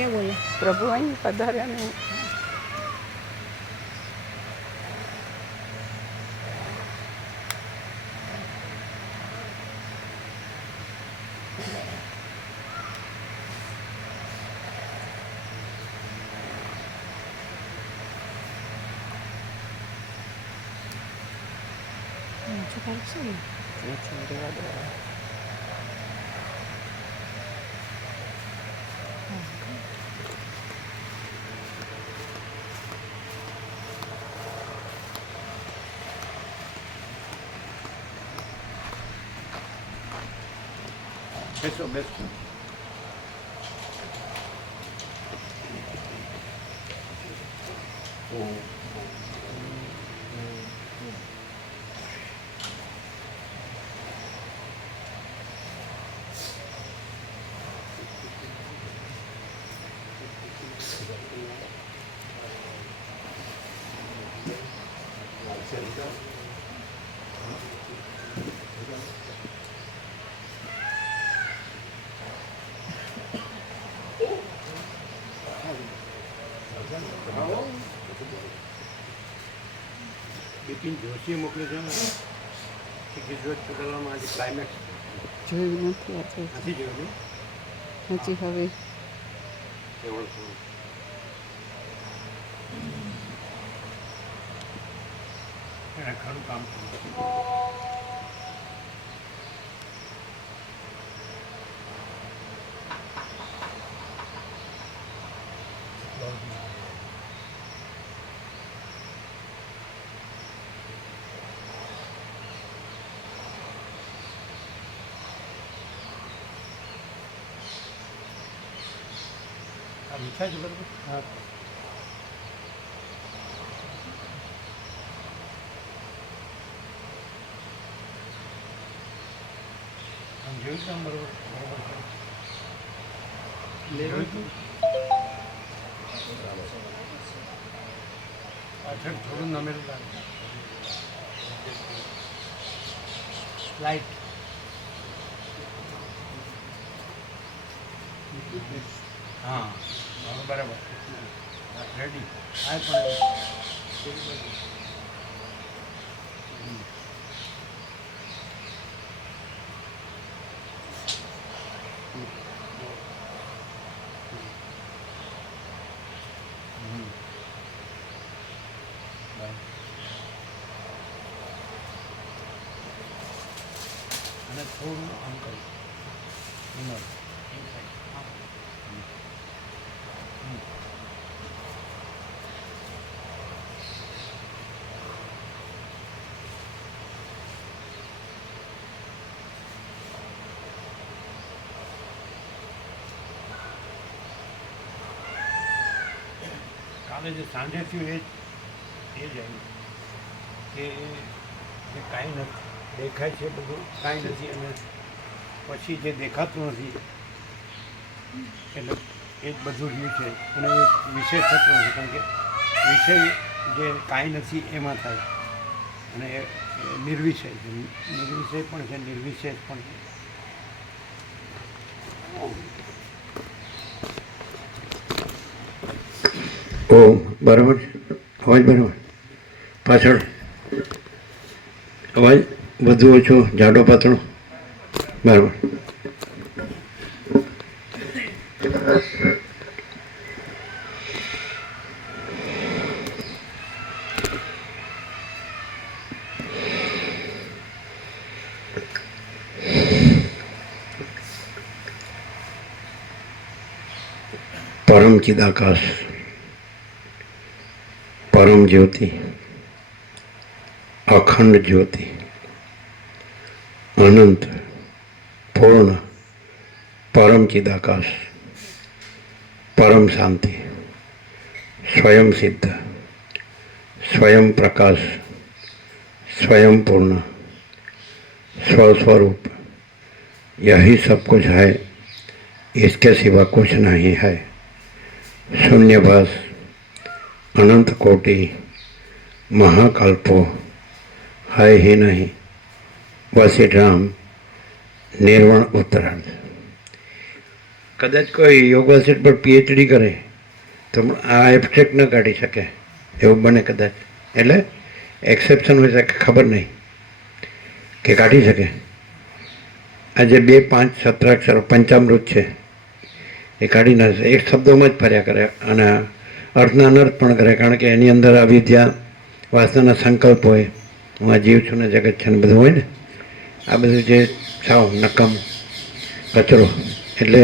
क्या बोले? प्रभु અહીં પધાર્યા નહીં. Cakap sini. Macam dia ada. Besok, besok. Oh. Bipin જોશીએ મોકલ્યું છે ને કે ગુજરાત પટેલમાં આજે ક્લાઇમેક્સ જોયું નથી આજે. નથી જોયું હજી હવે કેવળ એને ખરું કામ કર્યું. આ મીઠા છે બરાબર? હા. આમ જોયું છે આમ બરોબર બરોબર જોયું હતું? પાછળ થોડું નમેલું લાગે. લાઈટ હા બરાબર રેડી આ પણ અને થોડું આમ કર્યું કાલે જે સાંજે થયું એ જ આવ્યું કે જે કાંઈ નથી દેખાય છે બધું કાંઈ નથી અને પછી જે દેખાતું નથી એટલે એ જ બધું રહ્યું છે અને એ વિષય થતો નથી કારણ કે વિષય જે કાંઈ નથી એમાં થાય અને એ નિર્વિષય છે નિર્વિષય પણ છે નિર્વિશેષ પણ છે. ઓ બરાબર અવાજ બરાબર પાછળ અવાજ વધુ ઓછો જાડો પાતળો બરાબર. પરમ ચિદાકાશ परम ज्योति अखंड ज्योति अनंत पूर्ण परम चिदाकाश परम शांति स्वयं सिद्ध स्वयं प्रकाश स्वयं पूर्ण स्वस्वरूप यही सब कुछ है, इसके सिवा कुछ नहीं है। शून्यभास अनंत कोटि महाकल्पो है ही नहीं, वसी राम निर्वाण उत्तरार्ध। કદાચ કોઈ યોગાસીટ પર પીએચડી કરે તો આ એબ્સ્ટ્રેક્ટ ન કાઢી શકે એવું બને કદાચ. એટલે એક્સેપ્શન હોય શકે, ખબર નહીં કે કાઢી શકે. આજે 2, 5 17 પંચામૃત છે એ કાઢી ના શકે, એક શબ્દોમાં જ ફર્યા કરે અને અર્થના અનર્થ પણ કરે, કારણ કે એની અંદર અવિદ્યા વાસનાના સંકલ્પ હોય, હું આ જીવ છું ને જગત છે ને બધું હોય ને, આ બધું જે સાવ નકમ કચરો એટલે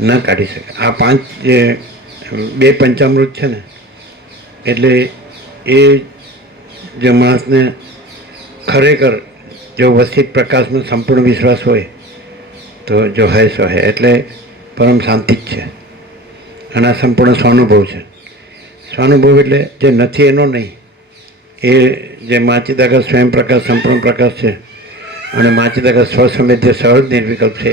ન કાઢી શકે. આ 5 જે 2 પંચામૃત છે ને એટલે એ જે માણસને ખરેખર જો વસિત પ્રકાશનો સંપૂર્ણ વિશ્વાસ હોય તો જો હૈ સો હૈ, એટલે પરમ શાંતિ જ છે. અને આ સંપૂર્ણ સ્વાનુભવ છે. સ્વાનુભવ એટલે જે નથી એનો નહીં, એ જે માચિદાકાશ સ્વયં પ્રકાશ સંપૂર્ણ પ્રકાશ છે અને માચિદાકાશ સ્વસંવેદ્ય સહજ નિર્વિકલ્પ છે,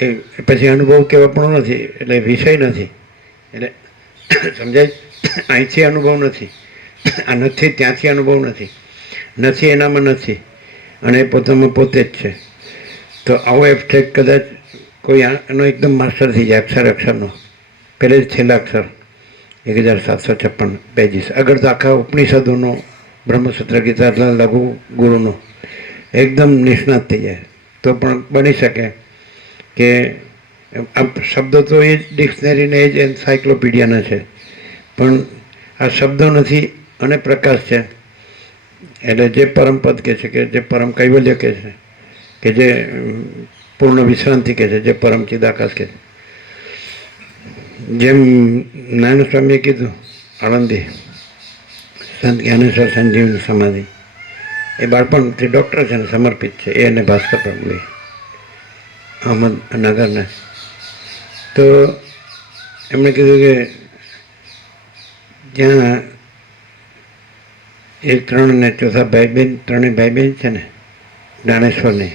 એ પછી અનુભવ કહેવા પણ નથી, એટલે વિષય નથી. એટલે સમજાય, અહીંથી અનુભવ નથી, આ નથી ત્યાંથી અનુભવ નથી, નથી એનામાં નથી અને એ પોતામાં પોતે જ છે. તો આવો એબ્સ્ટ્રેક્ટ કદાચ કોઈ એનો એકદમ માસ્ટર થઈ જાય અક્ષરનો, પહેલે જ છેલ્લા અક્ષર 1756 પેજીસ, આગળ તો આખા ઉપનિષદોનો બ્રહ્મસૂત્ર ગીતા લઘુ ગુરુનો એકદમ નિષ્ણાત થઈ જાય. તો પણ બની શકે કે આ શબ્દો તો એ જ ડિક્શનરીને એ જ એન્સાઇક્લોપીડિયાના છે, પણ આ શબ્દો નથી અને પ્રકાશ છે. એટલે જે પરમપદ કહે છે, કે જે પરમ કૈવલ્ય કહે છે, કે જે પૂર્ણ વિશ્રાંતિ કહે છે, જે પરમ ચિદાકાશ કહે છે. જેમ નારાયણ સ્વામીએ કીધું, આણંદી સંત જ્ઞાનેશ્વર સંજીવની સમાધિ એ બાળપણથી ડૉક્ટર છે ને સમર્પિત છે, એ અને ભાસ્કર પ્રભુએ અહમદનગરના. તો એમણે કીધું કે જ્યાં એ 3 ને ચોથા ભાઈ બહેન, 3 ભાઈ બહેન છે ને, જ્ઞાનેશ્વરની,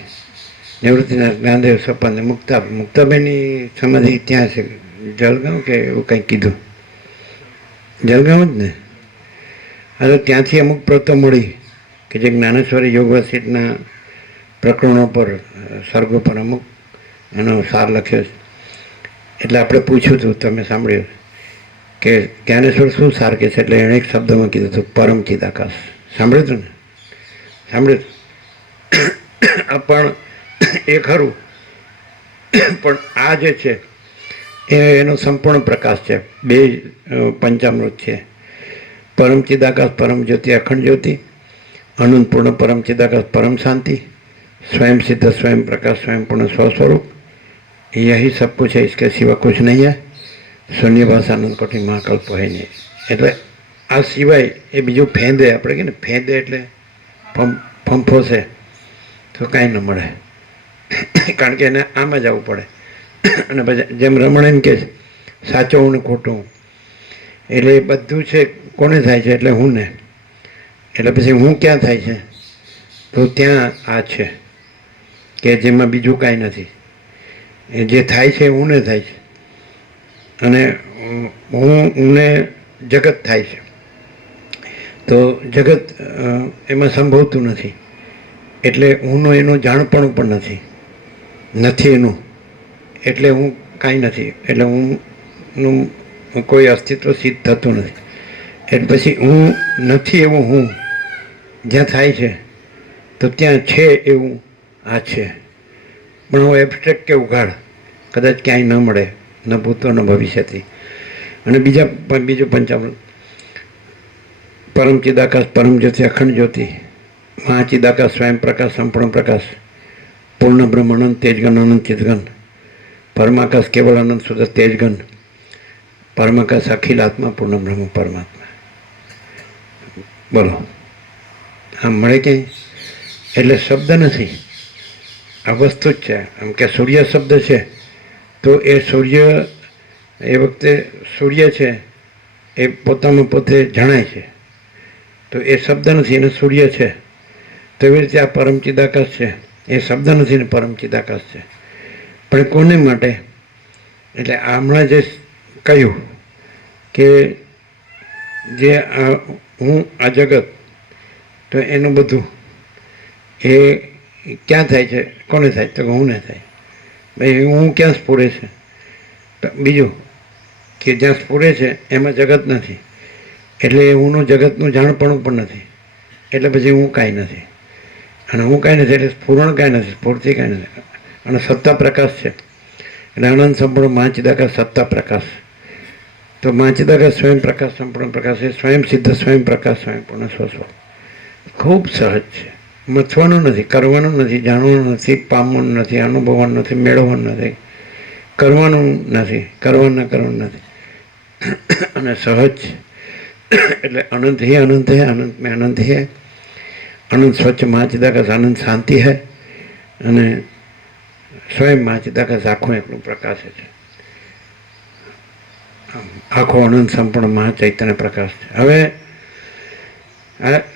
નિવૃત્તિનાથ, જ્ઞાનદેવ, સોપાન, મુક્તાબેનની સમાધિ ત્યાં છે, જલગાંવ કે એવું કંઈક કીધું, જલગાંવ જ ને. હવે ત્યાંથી અમુક પ્રતો મળી કે જે જ્ઞાનેશ્વરી યોગવાસિતના પ્રકરણો પર, સર્ગો પર અમુક એનો સાર લખ્યો છે. એટલે આપણે પૂછ્યું હતું, તમે સાંભળ્યું કે જ્ઞાનેશ્વર શું સાર કહે છે, એટલે એણે એક શબ્દમાં કીધું હતું પરમ ચિદાકાશ. સાંભળ્યું હતું ને? સાંભળ્યું. પણ એ ખરું, પણ આ જે છે એનો સંપૂર્ણ પ્રકાશ છે. 2 પંચામૃત છે, પરમ ચિદાકાશ, પરમ જ્યોતિ, અખંડ જ્યોતિ, અનંત પૂર્ણ પરમ ચિદાકાશ, પરમ શાંતિ, स्वयं सिद्ध, स्वयं प्रकाश, स्वयं पूर्ण स्वस्वरूप, यही सब कुछ है, इसके सिवा कुछ नहीं है. शून्यवास आनंद कोटि महाकल्प है નહીં. એટલે આ સિવાય એ બીજું ફેંદે, આપણે કહીએ ને ફેંદે એટલે ફંફોસે તો કાંઈ ન મળે, કારણ કે એને આમ જ આવવું પડે. અને પછી જેમ રમણ એમ કહે છે સાચું ને ખોટું, એટલે એ બધું છે કોને થાય છે, એટલે હું ને. એટલે પછી હું ક્યાં થાય છે, તો ત્યાં આ છે કે જેમાં બીજું કાંઈ નથી. એ જે થાય છે હું ને થાય છે, અને હું જગત થાય છે. તો જગત એમાં સંભવતું નથી, એટલે હુંનો એનું જાણપણું પણ નથી એનું, એટલે હું કાંઈ નથી, એટલે હુંનું કોઈ અસ્તિત્વ સિદ્ધ થતું નથી. એટલે પછી હું નથી એવું હું જ્યાં થાય છે, તો ત્યાં છે એવું આ છે. પણ હું એબ્સ્ટ્રેક્ટ કે ઉઘાડ કદાચ ક્યાંય ન મળે, ન ભૂતો ન ભવિષ્યથી. અને બીજું પંચામૃત, પરમ ચિદાકાશ, પરમ જ્યોતિ, અખંડ જ્યોતિ, મહાચિદાકાશ, સ્વયં પ્રકાશ, સંપૂર્ણ પ્રકાશ, પૂર્ણ બ્રહ્મ, અનંત તેજગન, અનંત ચિદગન, પરમાકાશ, કેવળ અનંત શુદ્ધ તેજગન, પરમાકાશ, અખિલ આત્મા, પૂર્ણ બ્રહ્મ, પરમાત્મા. બોલો, આમ મળે ક્યાંય? એટલે શબ્દ નથી, આ વસ્તુ જ છે. આમ કે સૂર્ય શબ્દ છે, તો એ સૂર્ય એ વખતે સૂર્ય છે એ પોતામાં પોતે જણાય છે, તો એ શબ્દ નથી અને સૂર્ય છે. તો એવી રીતે આ પરમ ચિદાકાશ છે, એ શબ્દ નથી ને પરમ ચિદાકાશ છે. પણ કોને માટે? એટલે હમણાં જે કહ્યું કે જે હું આ જગત, તો એનું બધું એ ક્યાં થાય છે, કોને થાય? તો હું ને થાય. ભાઈ હું ક્યાં સ્ફુરે છે. બીજું કે જ્યાં સ્ફુરે છે એમાં જગત નથી, એટલે હુંનું જગતનું જાણપણું પણ નથી, એટલે પછી હું કાંઈ નથી. અને હું કાંઈ નથી એટલે સ્ફુરણ કાંઈ નથી, સ્ફૂર્તિ કાંઈ નથી. અને સત્તા પ્રકાશ છે એટલે આનંદ સંપૂર્ણ મહાચિદાકાશ સત્તા પ્રકાશ. તો મહાચિદાકાશ સ્વયં પ્રકાશ સંપૂર્ણ પ્રકાશ એ સ્વયં સિદ્ધ સ્વયં પ્રકાશ સ્વયં પૂર્ણ સ્વ. ખૂબ સહજ છે, મથવાનું નથી, કરવાનું નથી, જાણવાનું નથી, પામવાનું નથી, અનુભવવાનું નથી, મેળવવાનું નથી, કરવાનું નથી, કરવાનું નથી. અને સહજ એટલે અનંત હે અનંત હે અનંત મેં અનંત હે अनंत स्वच्छ महाचिदाकाश आनंद शांति है અને સ્વયં महाचिदाकाश આખો એકલું પ્રકાશ છે, આખો અનંત સંપૂર્ણ મહાચૈતન્ય પ્રકાશ છે.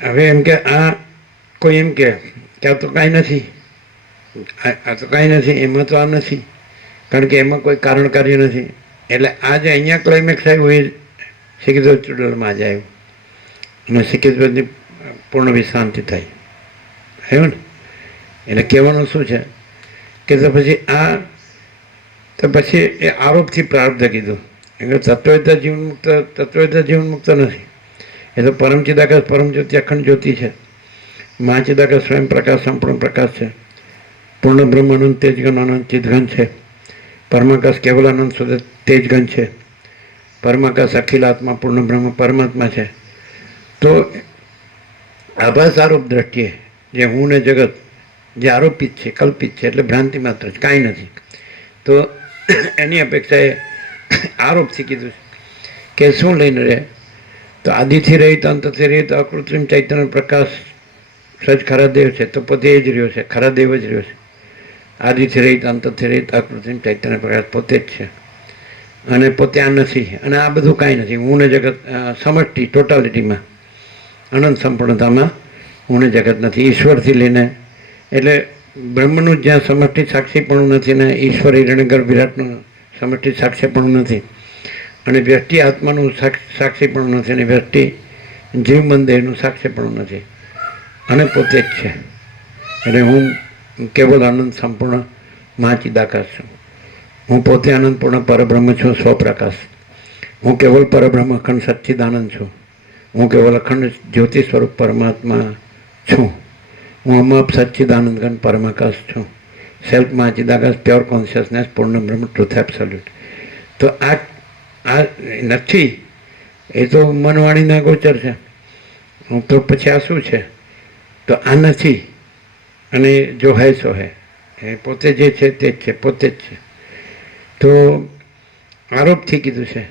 હવે એમ કે આ કોઈ એમ કે આ તો કાંઈ નથી, આ તો કાંઈ નથી, એમાં તો આ નથી, કારણ કે એમાં કોઈ કારણ કાર્ય નથી. એટલે આ જે અહીંયા ક્લાઇમેક્સ આવ્યું એ સિકિઝોર ચુડલમાં જ આવ્યું અને સિકિઝોરની પૂર્ણ વિશ્રાંતિ થાય આવ્યું ને. એટલે કહેવાનું શું છે કે તો પછી એ આરોપથી પ્રારબ્ધ કીધું. એટલે તત્વવેતા જીવન મુક્ત નથી. એ તો પરમચિદાકાશ પરમ જ્યોતિ અખંડ જ્યોતિ છે. મહાચિદાકાશ સ્વયં પ્રકાશ સંપૂર્ણ પ્રકાશ છે. પૂર્ણ બ્રહ્મ અનંત તેજગન અનંત ચિદઘન છે. પરમાકાશ કેવલ આનંદ શુદ્ધ તેજગન છે. પરમાકાશ અખિલ આત્મા પૂર્ણ બ્રહ્મ પરમાત્મા છે. તો આભાસ આરોપ દ્રષ્ટિએ જે હું ને જગત જે આરોપિત છે, કલ્પિત છે, એટલે ભ્રાંતિ માત્ર છે, કાંઈ નથી. તો એની અપેક્ષાએ આરોપથી કીધું કે શું લઈને રહે તો આદિથી રહિત અંતથી રહિત અકૃત્રિમ ચૈતન્ય પ્રકાશ સજ ખરા દેવ છે. તો પોતે એ જ રહ્યો છે, ખરા દેવ જ રહ્યો છે. આદિથી રહિત અંતથી રહિત અકૃત્રિમ ચૈતન્ય પ્રકાશ પોતે જ છે અને પોતે આ નથી. અને આ બધું કાંઈ નથી. હું ને જગત સમષ્ટિ ટોટાલિટીમાં અનંત સંપૂર્ણતામાં હું ને જગત નથી. ઈશ્વરથી લઈને એટલે બ્રહ્મનું જ્યાં સમષ્ટિ સાક્ષીપણું નથી ને ઈશ્વર હિરણ્યગર્ભ વિરાટનું સમષ્ટિ સાક્ષીપણું નથી અને વ્યષ્ટિ આત્માનું સાક્ષીપણું નથી અને વ્યષ્ટિ જીવ મંદેહનું સાક્ષીપણું નથી અને પોતે જ છે. એટલે હું કેવલ આનંદ સંપૂર્ણ મહાચિદાકાશ છું. હું પોતે આનંદપૂર્ણ પરબ્રહ્મ છું, સ્વપ્રકાશ. હું કેવલ પરબ્રહ્મ અખંડ સચ્ચિદાનંદ છું. હું કેવલ અખંડ જ્યોતિ સ્વરૂપ પરમાત્મા છું. હું અમાપ સચ્ચિદાનંદ ઘન પરમાકાશ છું. સેલ્ફ મહાચિદાકાશ પ્યોર કોન્શિયસનેસ પૂર્ણ બ્રહ્મ ટ્રુથ એબ્સોલ્યુટ. તો આ નથી એ તો મનવાણીના ગોચર છે. તો પછી આ શું છે તો આ નથી અને જો હે સો હે એ પોતે જે છે તે જ છે, પોતે જ છે. તો આરોપથી કીધું છે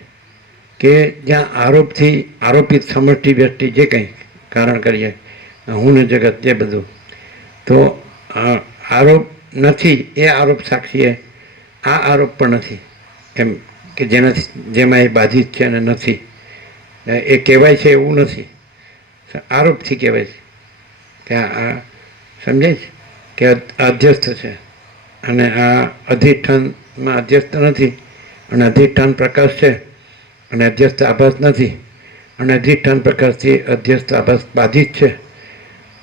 કે જ્યાં આરોપથી આરોપિત સમષ્ટિ વ્યક્તિ જે કંઈ કારણ કરીએ હું ને જગત જે બધું તો આરોપ નથી એ આરોપ સાક્ષીએ આ આરોપ પણ નથી એમ કે જેનાથી જેમાં એ બાધિત છે અને નથી એ કહેવાય છે એવું નથી. આરોપથી કહેવાય છે કે આ સમજાય છે કે અધ્યસ્થ છે અને આ અધિષ્ઠાનમાં અધ્યસ્થ નથી અને અધિષ્ઠાન પ્રકાશ છે અને અધ્યસ્થ આભાસ નથી અને અધિષ્ઠાન પ્રકાશથી અધ્યસ્થ આભાસ બાધિત છે.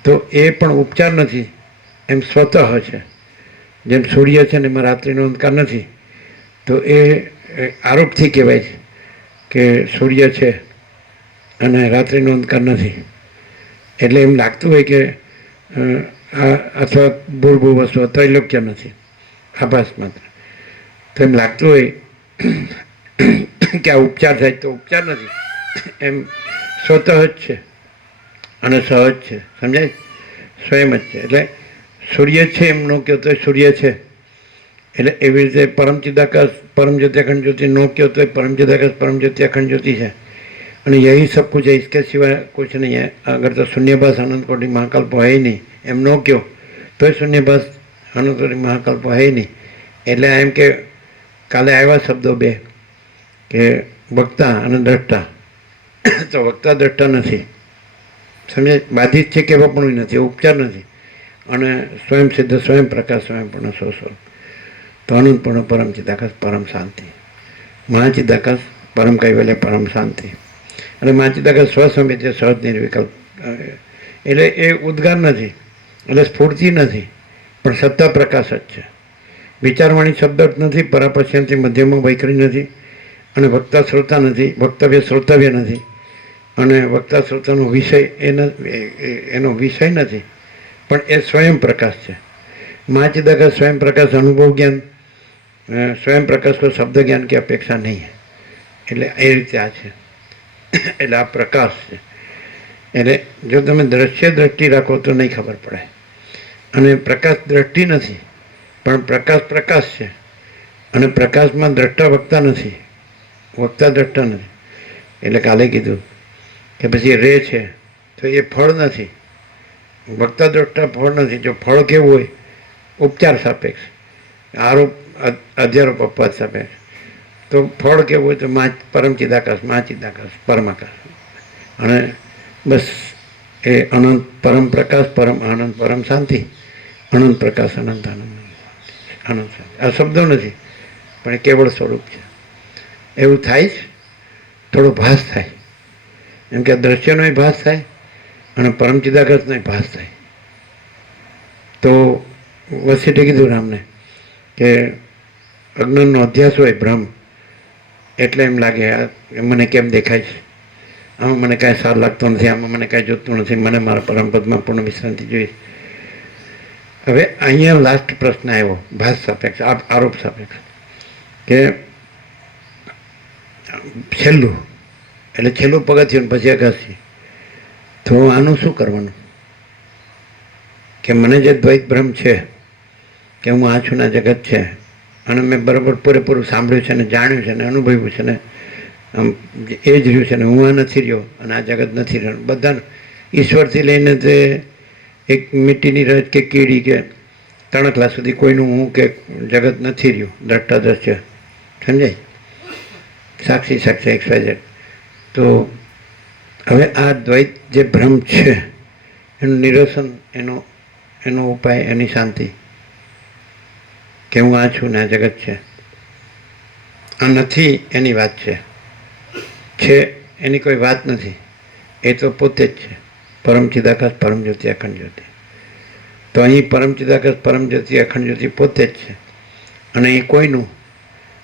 તો એ પણ ઉપચાર નથી, એમ સ્વતઃ છે. જેમ સૂર્ય છે ને એમાં રાત્રિનો અંધકાર નથી તો એ આરોપથી કહેવાય છે કે સૂર્ય છે અને રાત્રિનો અંધકાર નથી. એટલે એમ લાગતું હોય કે અથવા ભૂલભૂ વસ્તુ ત્રૈલોક્ય નથી, આભાસ માત્ર. તો એમ લાગતું હોય કે આ ઉપચાર થાય તો ઉપચાર નથી, એમ સ્વતઃ જ છે અને સહજ છે. સમજાય? સ્વયં જ છે. એટલે સૂર્ય છે એમ ન કહો તો સૂર્ય છે. એટલે એવી રીતે પરમચિદાકાશ પરમ જ્યોતિ અખંડ જ્યોતિ ન કહો તો પરમચિદાકાશ પરમ જ્યોતિ અખંડ જ્યોતિ છે. અને यही सब कुछ है, इसके सिवाय कुछ नहीं है. अगर तो शून्यभास अनंत कोटि महाकल्प है ही नहीं एम न क्यों तो शून्यभास अनंत कोटि महाकल्प है ही नहीं. એટલે એમ કે કાલે આવ્યા શબ્દો બે કે વક્તા અને દ્રષ્ટા. તો વક્તા દ્રષ્ટા નથી, સમજે? બાધિત છે કેવા પણ નથી, ઉપચાર નથી અને સ્વયં સિદ્ધ સ્વયં પ્રકાશ સ્વયં પૂર્ણ સ્વસ્વરૂપ. તો અનંતપૂર્ણ પરમ ચિદાકાશ પરમ શાંતિ, મહાચિદાકાશ પરમ કૈવલ્ય પરમ શાંતિ અને મહાચિદાકાશ સ્વસમિત સહજ નિર્વિકલ્પ. એટલે એ ઉદ્ગાર નથી એટલે સ્ફૂર્તિ નથી પણ સત્તા પ્રકાશ જ છે. વિચારવાણી શબ્દ નથી, પરાપશ્યંથી મધ્યમાં વૈખરી નથી, અને વક્તા શ્રોતા નથી, વક્તવ્ય શ્રોતવ્ય નથી, અને વક્તા શ્રોતાનો વિષય એનો વિષય નથી, પણ એ સ્વયં પ્રકાશ છે. મહાચિદાકાશ स्वयं प्रकाश अनुभव ज्ञान, स्वयं प्रकाश को शब्द ज्ञान की अपेक्षा नहीं है. એટલે એ રીતે આ છે. એટલે આ પ્રકાશ છે. એટલે જો તમે દ્રશ્ય દ્રષ્ટિ રાખો તો નહીં ખબર પડે. અને પ્રકાશ દ્રષ્ટિ નથી, પણ પ્રકાશ પ્રકાશ છે. અને પ્રકાશમાં દ્રષ્ટા વક્તા નથી, વક્તા દ્રષ્ટા નથી. એટલે કાલે કીધું કે પછી રે છે તો એ ફળ નથી, વક્તા દ્રષ્ટા ફળ નથી. જો ફળ કેવું હોય, ઉપચાર સાપેક્ષ, આરોપ અધ્યારોપ અપવાદ સાપેક્ષ, તો ફળ કેવું હોય તો પરમચિદાકાશ, મહાચિદાકાશ, પરમાકાશ. અને બસ એ અનંત પરમ પ્રકાશ, પરમ આનંદ, પરમ શાંતિ, અનંત પ્રકાશ, અનંત આનંદ, અનંત શાંતિ. આ શબ્દો નથી, પણ એ કેવળ સ્વરૂપ છે. એવું થાય જ, થોડો ભાસ થાય, એમ કે દ્રશ્યનોય ભાસ થાય અને પરમચિદાકાશનોય ભાસ થાય. તો વસીઠે કીધું રામને કે અજ્ઞાનનો અધ્યાસ હોય ભ્રમ, એટલે એમ લાગે મને કેમ દેખાય છે, આમાં મને કાંઈ સાર લાગતો નથી, આમાં મને કાંઈ જોતું નથી, મને મારા પરમપદમાં પૂર્ણ વિશ્રાંતિ જોઈએ. હવે અહીંયા લાસ્ટ પ્રશ્ન આવ્યો, ભાસ સાપેક્ષ, આરોપ સાપેક્ષ, કે છેલ્લું એટલે છેલ્લું પગથિયું પછી અગાસી. તો આનું શું કરવાનું? કે મને જે દ્વૈત ભ્રમ છે કે હું આ છું ને જગત છે, અને મેં બરાબર પૂરેપૂરું સાંભળ્યું છે ને જાણ્યું છે ને અનુભવ્યું છે ને આમ એ જ રહ્યું છે ને હું આ નથી રહ્યો અને આ જગત નથી રહ્યો. બધા ઈશ્વરથી લઈને તે એક મીઠીની રજ કે કીડી કે તણકલા સુધી કોઈનું હું કે જગત નથી રહ્યું, દ્રષ્ટા દ્રશ્ય, સમજાય, સાક્ષી સાક્ષી XYZ. તો હવે આ દ્વૈત જે ભ્રમ છે એનું નિરસન, એનો ઉપાય, એની શાંતિ, કે હું આ છું ને આ જગત છે, આ નથી એની વાત છે એની કોઈ વાત નથી, એ તો પોતે જ છે. પરમચિદાકાશ, પરમ જ્યોતિ, અખંડ જ્યોતિ. તો અહીં પરમચિદાકાશ, પરમ જ્યોતિ, અખંડ જ્યોતિ પોતે જ છે. અને એ કોઈનું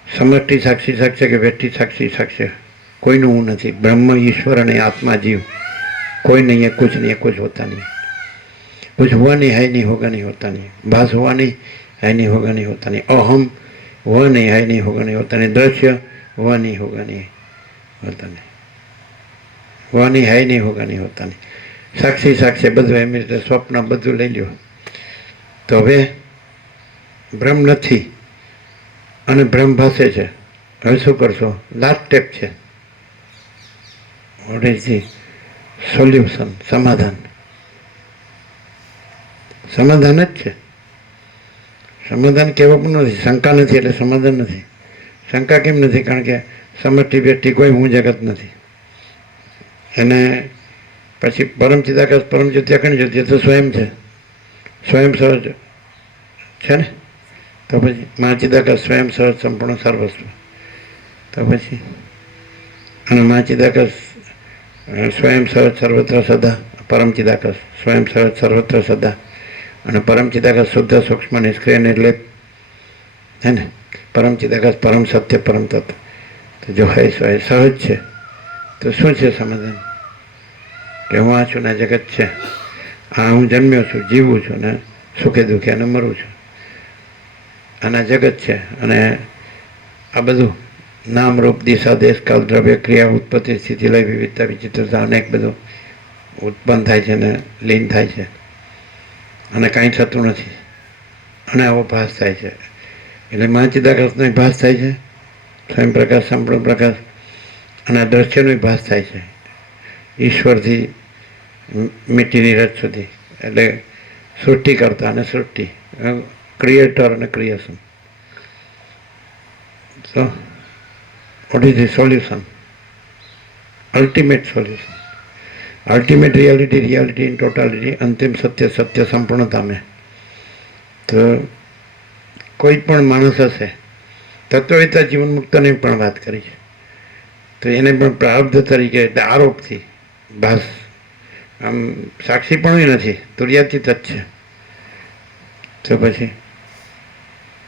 સમષ્ટિ સાક્ષી સાક્ષ્ય કે વ્યક્તિ સાક્ષી સાક્ષ્ય કોઈનું હું નથી. બ્રહ્મ, ઈશ્વર અને આત્મા, જીવ, कोई नहीं है, कुछ नहीं है, कुछ होता नहीं, कुछ हुआ नहीं है, नहीं होगा नहीं होता नहीं, भास हुआ नहीं है, नहीं होगा नहीं होता नहीं, अहम हुआ नहीं है, नहीं होगा नहीं होता नहीं, दृश्य हुआ नहीं होगा नहीं होता नहीं, हुआ नहीं है, नहीं होगा नहीं होता नहीं, साक्षी साक्षी બધું એમ રીતે સ્વપ્ન બધું લઈ લ્યો. તો હવે ભ્રમ નથી અને ભ્રમ ભાસે છે. હવે શું કરશો? લાસ્ટ સ્ટેપ છે. What is the solution? સમાધાન. સમાધાન જ છે. સમાધાન કહેવાનું નથી. શંકા નથી એટલે સમાધાન નથી. શંકા કેમ નથી? કારણ કે સમષ્ટિ વ્યક્તિ કોઈ હું જગત નથી. એને પછી પરમ ચિદાકાશ, પરમ જ્યોતિ, અખંડ જ્યોતિ તો સ્વયં છે, સ્વયં સહજ છે ને. તો પછી મહાચિદાકાશ સ્વયં સહજ સંપૂર્ણ સર્વસ્વ. તો પછી અને મહાચિદાકાશ સ્વયં સહજ સર્વત્ર સદા, પરમ ચિદાકાશ સ્વયં સહજ સર્વત્ર સદા, અને પરમ ચિદાકાશ શુદ્ધ સૂક્ષ્મ નિષ્ક્રિય નિર્લેપ હે ને. પરમ ચિદાકાશ પરમ સત્ય, પરમ તત્વ. તો જો હે સહજ છે તો શું છે સમાધાન? કે હું આ છું ને જગત છે, આ હું જન્મ્યો છું, જીવું છું ને સુખે દુઃખે અને મરું છું, આના જગત છે. અને આ બધું નામ, રૂપ, દિશા, દેશ, કાલ, દ્રવ્ય, ક્રિયા, ઉત્પત્તિ, સ્થિતિ, લય, વિવિધતા, વિચિત્રતા, અનેક બધું ઉત્પન્ન થાય છે ને લીન થાય છે, અને કાંઈ થતું નથી, અને આવો ભાસ થાય છે. એટલે મહાચિદાકાશનો ભાસ થાય છે, સ્વયં પ્રકાશ, સંપૂર્ણ પ્રકાશ, અને આ દ્રશ્યનો ભાસ થાય છે, ઈશ્વરથી મિટ્ટીની રચ સુધી. એટલે સૃષ્ટિકર્તા અને સૃષ્ટિ, ક્રિએટર અને creation. So, what is the solution? Ultimate solution. Ultimate reality, reality in totality, અંતિમ સત્ય, સત્ય સંપૂર્ણતા મેં. તો કોઈ પણ માણસ હશે, તત્વવેતા જીવન મુક્તની પણ વાત કરી છે, તો એને પણ પ્રારબ્ધ તરીકે આરોપથી ભાસ, આમ સાક્ષી પણ નથી, તુર્યાતીત જ છે. તો પછી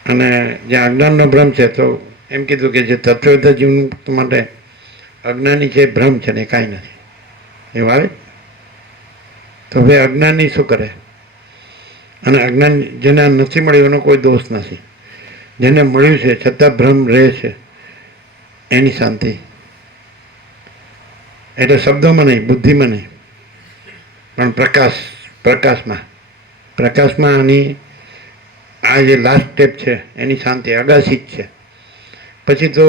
અને જે અજ્ઞાનનો ભ્રમ છે તો એમ કીધું કે જે તત્વવેદ જીવન માટે અજ્ઞાની છે ભ્રમ છે ને કાંઈ નથી એવું આવે. તો હવે અજ્ઞાની શું કરે? અને અજ્ઞાન જેને નથી મળ્યું એનો કોઈ દોષ નથી. જેને મળ્યું છે છતાં ભ્રમ રહે છે એની શાંતિ. એટલે શબ્દોમાં નહીં, બુદ્ધિમાં નહીં, પણ પ્રકાશમાં આની આ જે લાસ્ટ સ્ટેપ છે એની શાંતિ અગાસી જ છે. પછી તો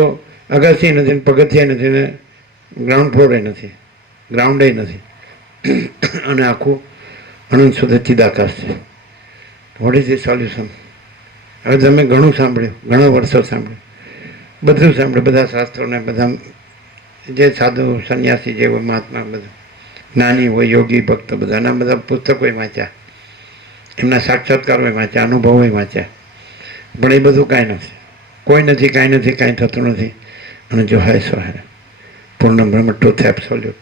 અગાસી નથી ને પગથિયા નથી ને ગ્રાઉન્ડ ફ્લોરે નથી, ગ્રાઉન્ડે નથી, અને આખું અનંત સુધી ચિદાકાશ છે. What is the solution? હવે તમે ઘણું સાંભળ્યું, ઘણા વર્ષો સાંભળ્યું, બધું સાંભળ્યું, બધા શાસ્ત્રોને, બધા જે સાધુ સંન્યાસી જે હોય, મહાત્મા, બધા જ્ઞાની હોય, યોગી ભક્ત, બધાના બધા પુસ્તકોય વાંચ્યા, એમના સાક્ષાત્કારોય વાંચ્યા, અનુભવોય વાંચ્યા, પણ એ બધું કાંઈ નથી. કોઈ નથી, કાંઈ નથી, કાંઈ થતું નથી. અને જો હાય સો હાય પૂર્ણ બ્રહ્મ ટ્રુથ એબ્સોલ્યુટ.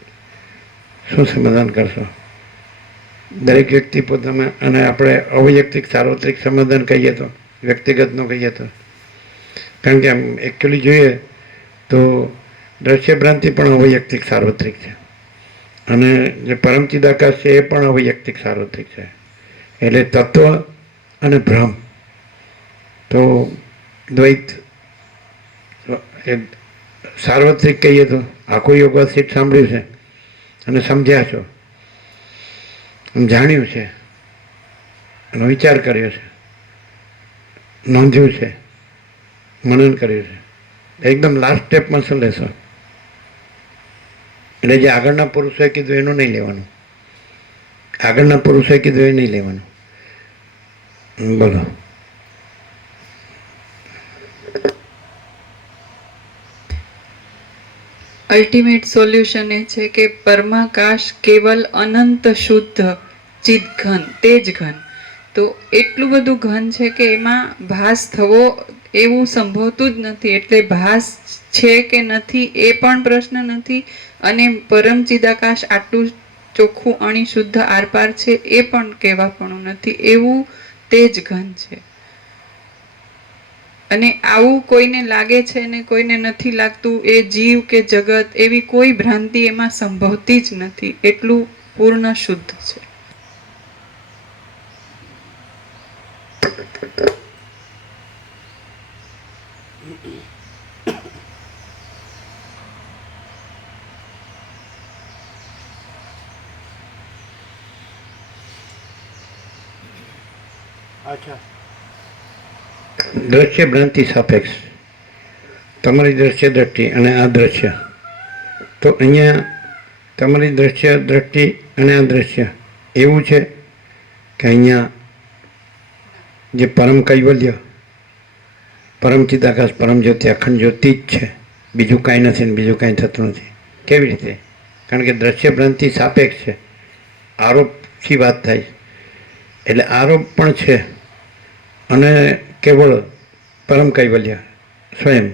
શું સમાધાન કરશો? દરેક વ્યક્તિ પોતામાં, અને આપણે અવૈયક્તિક સાર્વત્રિક સમાધાન કહીએ તો, વ્યક્તિગતનું કહીએ તો, કારણ કે આમ એકચ્યુઅલી જોઈએ તો દ્રશ્ય ભ્રાંતિ પણ અવૈયક્તિક સાર્વત્રિક છે, અને જે પરમચિદાકાશ છે એ પણ અવૈયક્તિક સાર્વત્રિક છે. એટલે તત્વ અને ભ્રમ તો દ્વૈત સાર્વત્રિક કહીએ તો આખું યોગ સીટ સાંભળ્યું છે અને સમજ્યા છો, જાણ્યું છે અને વિચાર કર્યો છે, નોંધ્યું છે, મનન કર્યું છે. એકદમ લાસ્ટ સ્ટેપમાં શું લેશો? એટલે જે આગળના પુરુષોએ કીધું એનું નહીં લેવાનું, આગળના પુરુષોએ કીધું એ નહીં લેવાનું. બોલો. અલ્ટિમેટ સોલ્યુશન એ છે કે પરમાકાશ કેવલ અનંત શુદ્ધ ચિદ ઘન, તેજ ઘન. તો એટલું બધું ઘન છે કે એમાં ભાસ થવો એવું સંભવતું જ નથી. એટલે ભાસ છે કે નથી એ પણ પ્રશ્ન નથી, અને પરમ ચિદાકાશ આટલું ચોખ્ખું અણી શુદ્ધ આરપાર છે એ પણ કહેવાપણું નથી. એવું તેજ ઘન છે. અને આવું કોઈને લાગે છે ને કોઈને નથી લાગતું, એ જીવ કે જગત એવી કોઈ ભ્રાંતિ એમાં સંભવતી જ નથી. એટલું પૂર્ણ શુદ્ધ છે. અચ્છા, દ્રશ્ય ભ્રાંતિ સાપેક્ષ, તમારી દ્રશ્ય દ્રષ્ટિ અને આ દ્રશ્ય. તો અહીંયા તમારી દ્રશ્ય દ્રષ્ટિ અને આ દ્રશ્ય એવું છે કે અહીંયા જે પરમ કૈવલ્ય, પરમ ચિદાકાશ, પરમ જ્યોતિ, અખંડ જ્યોતિ જ છે, બીજું કાંઈ નથી ને બીજું કાંઈ થતું નથી. કેવી રીતે? કારણ કે દ્રશ્ય ભ્રાંતિ સાપેક્ષ છે, આરોપથી વાત થાય, એટલે આરોપ પણ છે અને કેવળ પરમ કૈવલ્ય સ્વયં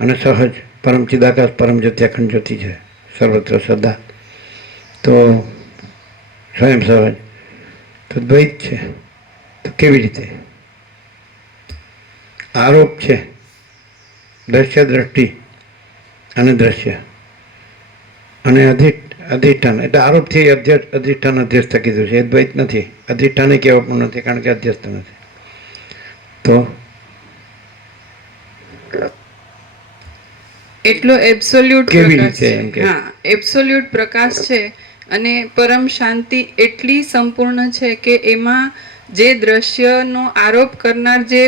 અને સહજ પરમ ચિદાકાશ, પરમ જ્યોતિ, અખંડ જ્યોતિ છે સર્વત્ર સદા. તો સ્વયં સહજ તો દ્વૈત છે. તો કેવી રીતે? આરોપ છે દ્રશ્ય દ્રષ્ટિ અને દ્રશ્ય, અને અધિષ્ઠાન, એટલે આરોપથી અધિષ્ઠાન અધ્યસ્થ કીધું છે. એ દ્વૈત નથી, અધિષ્ઠાને કહેવા પણ નથી, કારણ કે અધ્યસ્થ નથી. તો એટલો એબ્સોલ્યુટ કેવી પ્રકાશ રીતે છે. એમ કે? હા, એબ્સોલ્યુટ પ્રકાશ છે. અને પરમ શાંતિ એટલી સંપૂર્ણ છે કે એમાં જે દ્રશ્યનો આરોપ કરનાર જે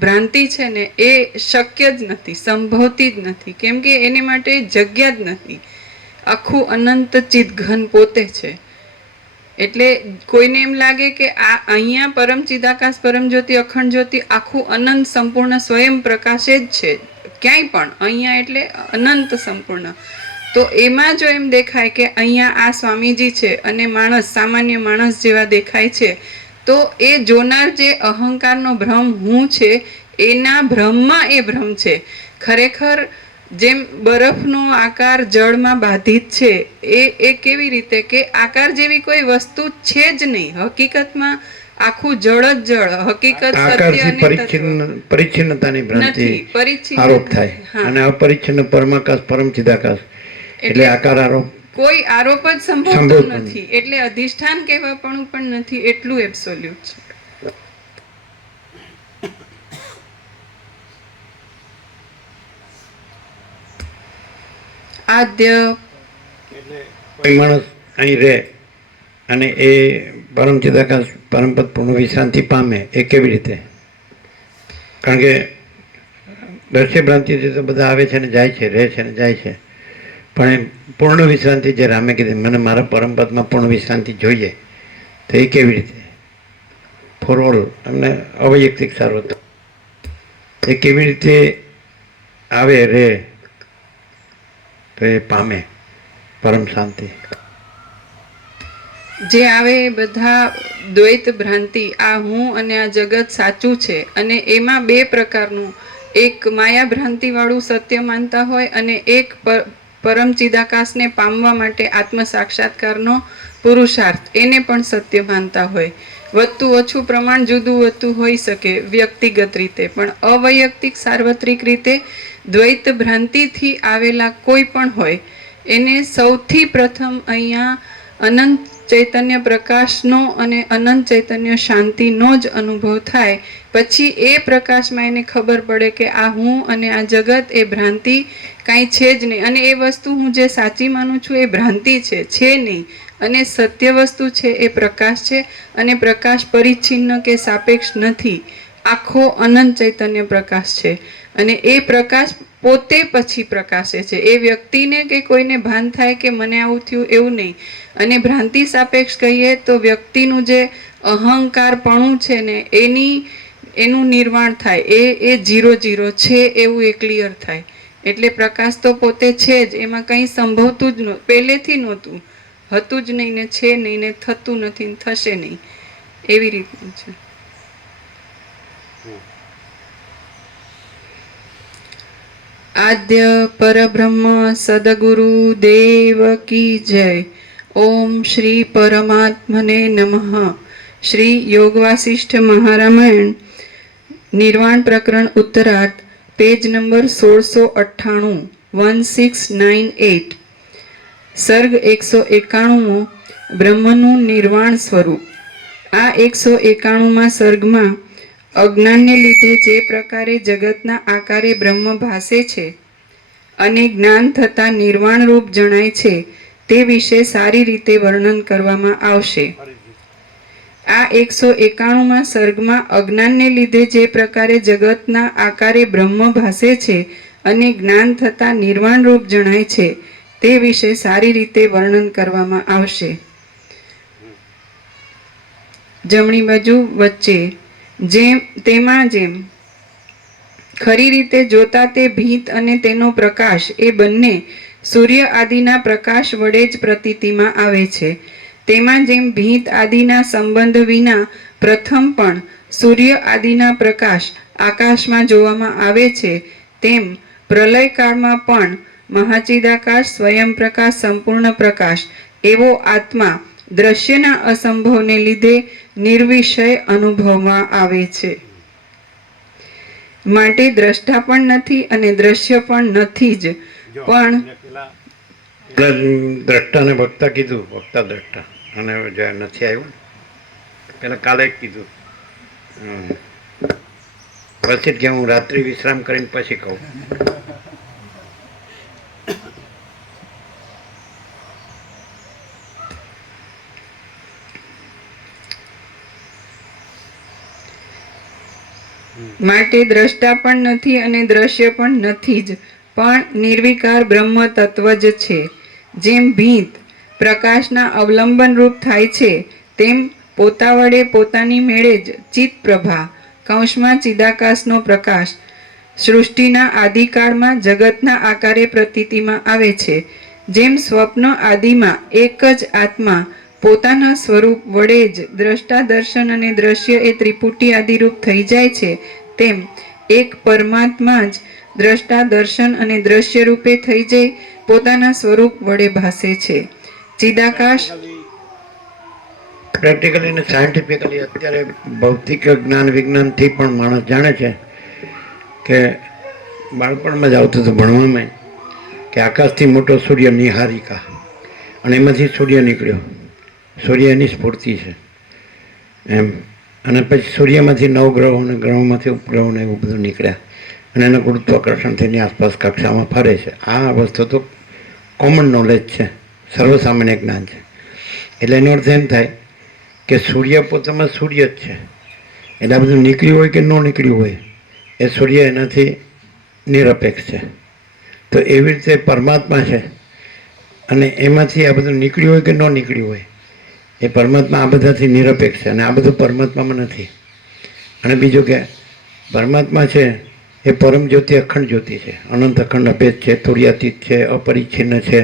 ભ્રાંતિ છે ને એ શક્ય જ નથી, સંભવતી જ નથી. કેમ કે એની માટે જગ્યા જ નથી. આખું અનંત ચિદ ઘન પોતે છે. એટલે કોઈને એમ લાગે કે આ અહીંયા પરમ ચિદાકાશ, પરમ જ્યોતિ, અખંડ જ્યોતિ આખું અનંત સંપૂર્ણ સ્વયં પ્રકાશે જ છે ક્યાંય પણ. અહીંયા એટલે અનંત સંપૂર્ણ. તો એમાં જો એમ દેખાય કે અહીંયા આ સ્વામીજી છે અને માણસ, સામાન્ય માણસ જેવા દેખાય છે, તો એ જોનાર જે અહંકારનો ભ્રમ હું છે એના ભ્રમમાં એ ભ્રમ છે. ખરેખર જેમ બરફનો આકાર જળમાં બાધિત છે, એ કેવી રીતે કે આકાર જેવી કોઈ વસ્તુ છે જ નહીં. હકીકતમાં આખું જળ જ જળ, હકીકત સત્ય આકારથી અને તત્વ પરિચ્છિન્નતાની ભ્રાંતિ નથી, પરિચ્છિન્ન આરોપ થાય હા. અને અપરિચ્છિન્ન પરમાકાશ પરમ ચિદાકાશ એટલે આકાર આરોપ કોઈ આરોપ જ સંભવતો સંભવતો નથી, એટલે અધિષ્ઠાન કહેવાપણું પણ નથી, એટલું એબ્સોલ્યુટ છે. આદ્ય એટલે કોઈ માણસ અહીં રહે અને એ પરમ ચિદાકાશ પરમપદ પૂર્ણ વિશ્રાંતિ પામે એ કેવી રીતે? કારણ કે દ્રશ્ય ભ્રાંતિથી તો બધા આવે છે ને જાય છે, રહે છે ને જાય છે, પણ એ પૂર્ણ વિશ્રાંતિ જે રામે કીધી મને મારા પરમપદમાં પૂર્ણ વિશ્રાંતિ જોઈએ, તો એ કેવી રીતે? ફોર ઓલ અમને અવૈયક્તિક સાર્વત્રિક એ કેવી રીતે આવે રહે તો એ પામે પરમ શાંતિ? જે આવે એ બધા દ્વૈત ભ્રાંતિ, આ હું અને આ જગત સાચું છે, અને એમાં બે પ્રકારનું, એક માયા ભ્રાંતિ વાળું સત્ય માનતા હોય અને એક પરમ ચિદાકાશને પામવા માટે આત્મ સાક્ષાત્કારનો પુરુષાર્થ, એને પણ સત્ય માનતા હોય. વધતું ઓછું પ્રમાણ જુદું વધતું હોઈ શકે વ્યક્તિગત રીતે, પણ અવૈયક્તિક સાર્વત્રિક રીતે દ્વૈત ભ્રાંતિથી આવેલા કોઈ પણ હોય એને સૌથી પ્રથમ અહીંયા અનંત ચૈતન્ય પ્રકાશનો અને અનંત ચૈતન્ય શાંતિનો જ અનુભવ થાય. પછી એ પ્રકાશમાં એને ખબર પડે કે આ હું અને આ જગત એ ભ્રાંતિ કાંઈ છે જ નહીં, અને એ વસ્તુ હું જે સાચી માનું છું એ ભ્રાંતિ છે નહીં, અને સત્ય વસ્તુ છે એ પ્રકાશ છે, અને પ્રકાશ પરિચ્છિન્ન કે સાપેક્ષ નથી, આખો અનંત ચૈતન્ય પ્રકાશ છે, અને એ પ્રકાશ પોતે પછી પ્રકાશે છે. એ વ્યક્તિને કે કોઈને ભાન થાય કે મને આવું થયું એવું નહીં. અને ભ્રાંતિ સાપેક્ષ કહીએ તો વ્યક્તિનું જે અહંકારપણું છે ને એનું નિર્વાણ થાય, એ 0 છે એવું એ ક્લિયર થાય. એટલે પ્રકાશ તો પોતે છે જ, એમાં કંઈ સંભવતું જ પહેલેથી નહોતું, હતું જ નહીં ને છે નહીં ને થતું નથી ને થશે નહીં, એવી રીતનું છે. આદ્ય પરબ્રહ્મ સદગુરુ દેવ કી જય. ઓમ શ્રી પરમાત્મને નમઃ. શ્રી યોગ વાસિષ્ઠ મહારામાયણ નિર્વાણ પ્રકરણ ઉત્તરાર્ધ, પેજ નંબર 1698, 1698. સર્ગ 191. બ્રહ્મનું નિર્વાણ સ્વરૂપ. આ 191માં સર્ગમાં અજ્ઞાનને લીધે જે પ્રકારે જગતના આકારે બ્રહ્મ ભાસે છે અને જ્ઞાન થતાં નિર્વાણ રૂપ જણાય છે તે વિશે સારી રીતે વર્ણન કરવામાં આવશે. આ 191માં સર્ગમાં અજ્ઞાનને લીધે જે પ્રકારે જગતના આકારે બ્રહ્મ ભાસે છે અને જ્ઞાન થતાં નિર્વાણ રૂપ જણાય છે તે વિશે સારી રીતે વર્ણન કરવામાં આવશે. જમણી બાજુ વચ્ચે જેમ ખરી રીતે જોતા તે ભીત અને તેનો પ્રકાશ એ બંને સૂર્ય આદિના પ્રકાશ વડે જ પ્રતીતિમાં આવે છે. તેમાં જેમ ભીત આદિના સંબંધ વિના પ્રથમ પણ સૂર્ય આદિના પ્રકાશ આકાશમાં જોવામાં આવે છે, તેમ પ્રલયકાળમાં પણ મહાચિદાકાશ સ્વયં પ્રકાશ સંપૂર્ણ પ્રકાશ એવો આત્મા દ્રશ્યના અસંભવને લીધે નિર્વિષય અનુભવમાં આવે છે. માટે દ્રષ્ટા પણ નથી અને દ્રશ્ય પણ નથી જ, પણ દ્રષ્ટા ને વક્તા કીધું, વક્તા દ્રષ્ટા, અને નથી આવ્યું પેલા કાલે જ કીધું. પછી કે હું રાત્રિ વિશ્રામ કરીને પછી કહું. માટે દ્રષ્ટા પણ નથી અને દ્રશ્ય પણ નથી જ, પણ નિર્વિકાર બ્રહ્મ તત્વ જ છે. જેમ ભીત પ્રકાશના અવલંબન રૂપ થાય છે, તેમ પોતા વડે પોતાની મેળે જ ચિત્ત પ્રભા કૌંસમાં ચિદાકાશનો પ્રકાશ સૃષ્ટિના આદિકાળમાં જગતના આકારે પ્રતીતિમાં આવે છે. જેમ સ્વપ્ન આદિમાં એક જ આત્મા પોતાના સ્વરૂપ વડે જ દ્રષ્ટા દર્શન અને દ્રશ્ય એ ત્રિપુટી આદિરૂપ થઈ જાય છે, તેમ એક પરમાત્મા જ દ્રષ્ટા દર્શન અને દ્રશ્ય રૂપે થઈ જઈ પોતાના સ્વરૂપ વડે ભાસે છે. ચિદાકાશ પ્રેક્ટિકલી અને સાયન્ટિફિકલી અત્યારે ભૌતિક જ્ઞાન વિજ્ઞાનથી પણ માણસ જાણે છે કે બાળપણમાં જ આવતું હતું ભણવામાં કે આકાશથી મોટો સૂર્ય નિહારિકા અને એમાંથી સૂર્ય નીકળ્યો. સૂર્ય એની સ્ફૂર્તિ છે એમ. અને પછી સૂર્યમાંથી નવગ્રહો અને ગ્રહોમાંથી ઉપગ્રહો ને એવું બધું નીકળ્યા અને એના ગુરુત્વાકર્ષણથી એની આસપાસ કક્ષામાં ફરે છે. આ વસ્તુ તો કોમન નોલેજ છે, સર્વસામાન્ય જ્ઞાન છે. એટલે એનો અર્થ એમ થાય કે સૂર્ય પોતામાં સૂર્ય જ છે. એટલે આ બધું નીકળ્યું હોય કે ન નીકળ્યું હોય એ સૂર્ય એનાથી નિરપેક્ષ છે. તો એવી રીતે પરમાત્મા છે અને એમાંથી આ બધું નીકળ્યું હોય કે ન નીકળ્યું હોય એ પરમાત્મા આ બધાથી નિરપેક્ષ છે અને આ બધું પરમાત્મામાં નથી. અને બીજું કે પરમાત્મા છે એ પરમ જ્યોતિ અખંડ જ્યોતિ છે, અનંત અખંડ અભેદ છે, તુર્યાતીત છે, અપરિચ્છિન્ન છે,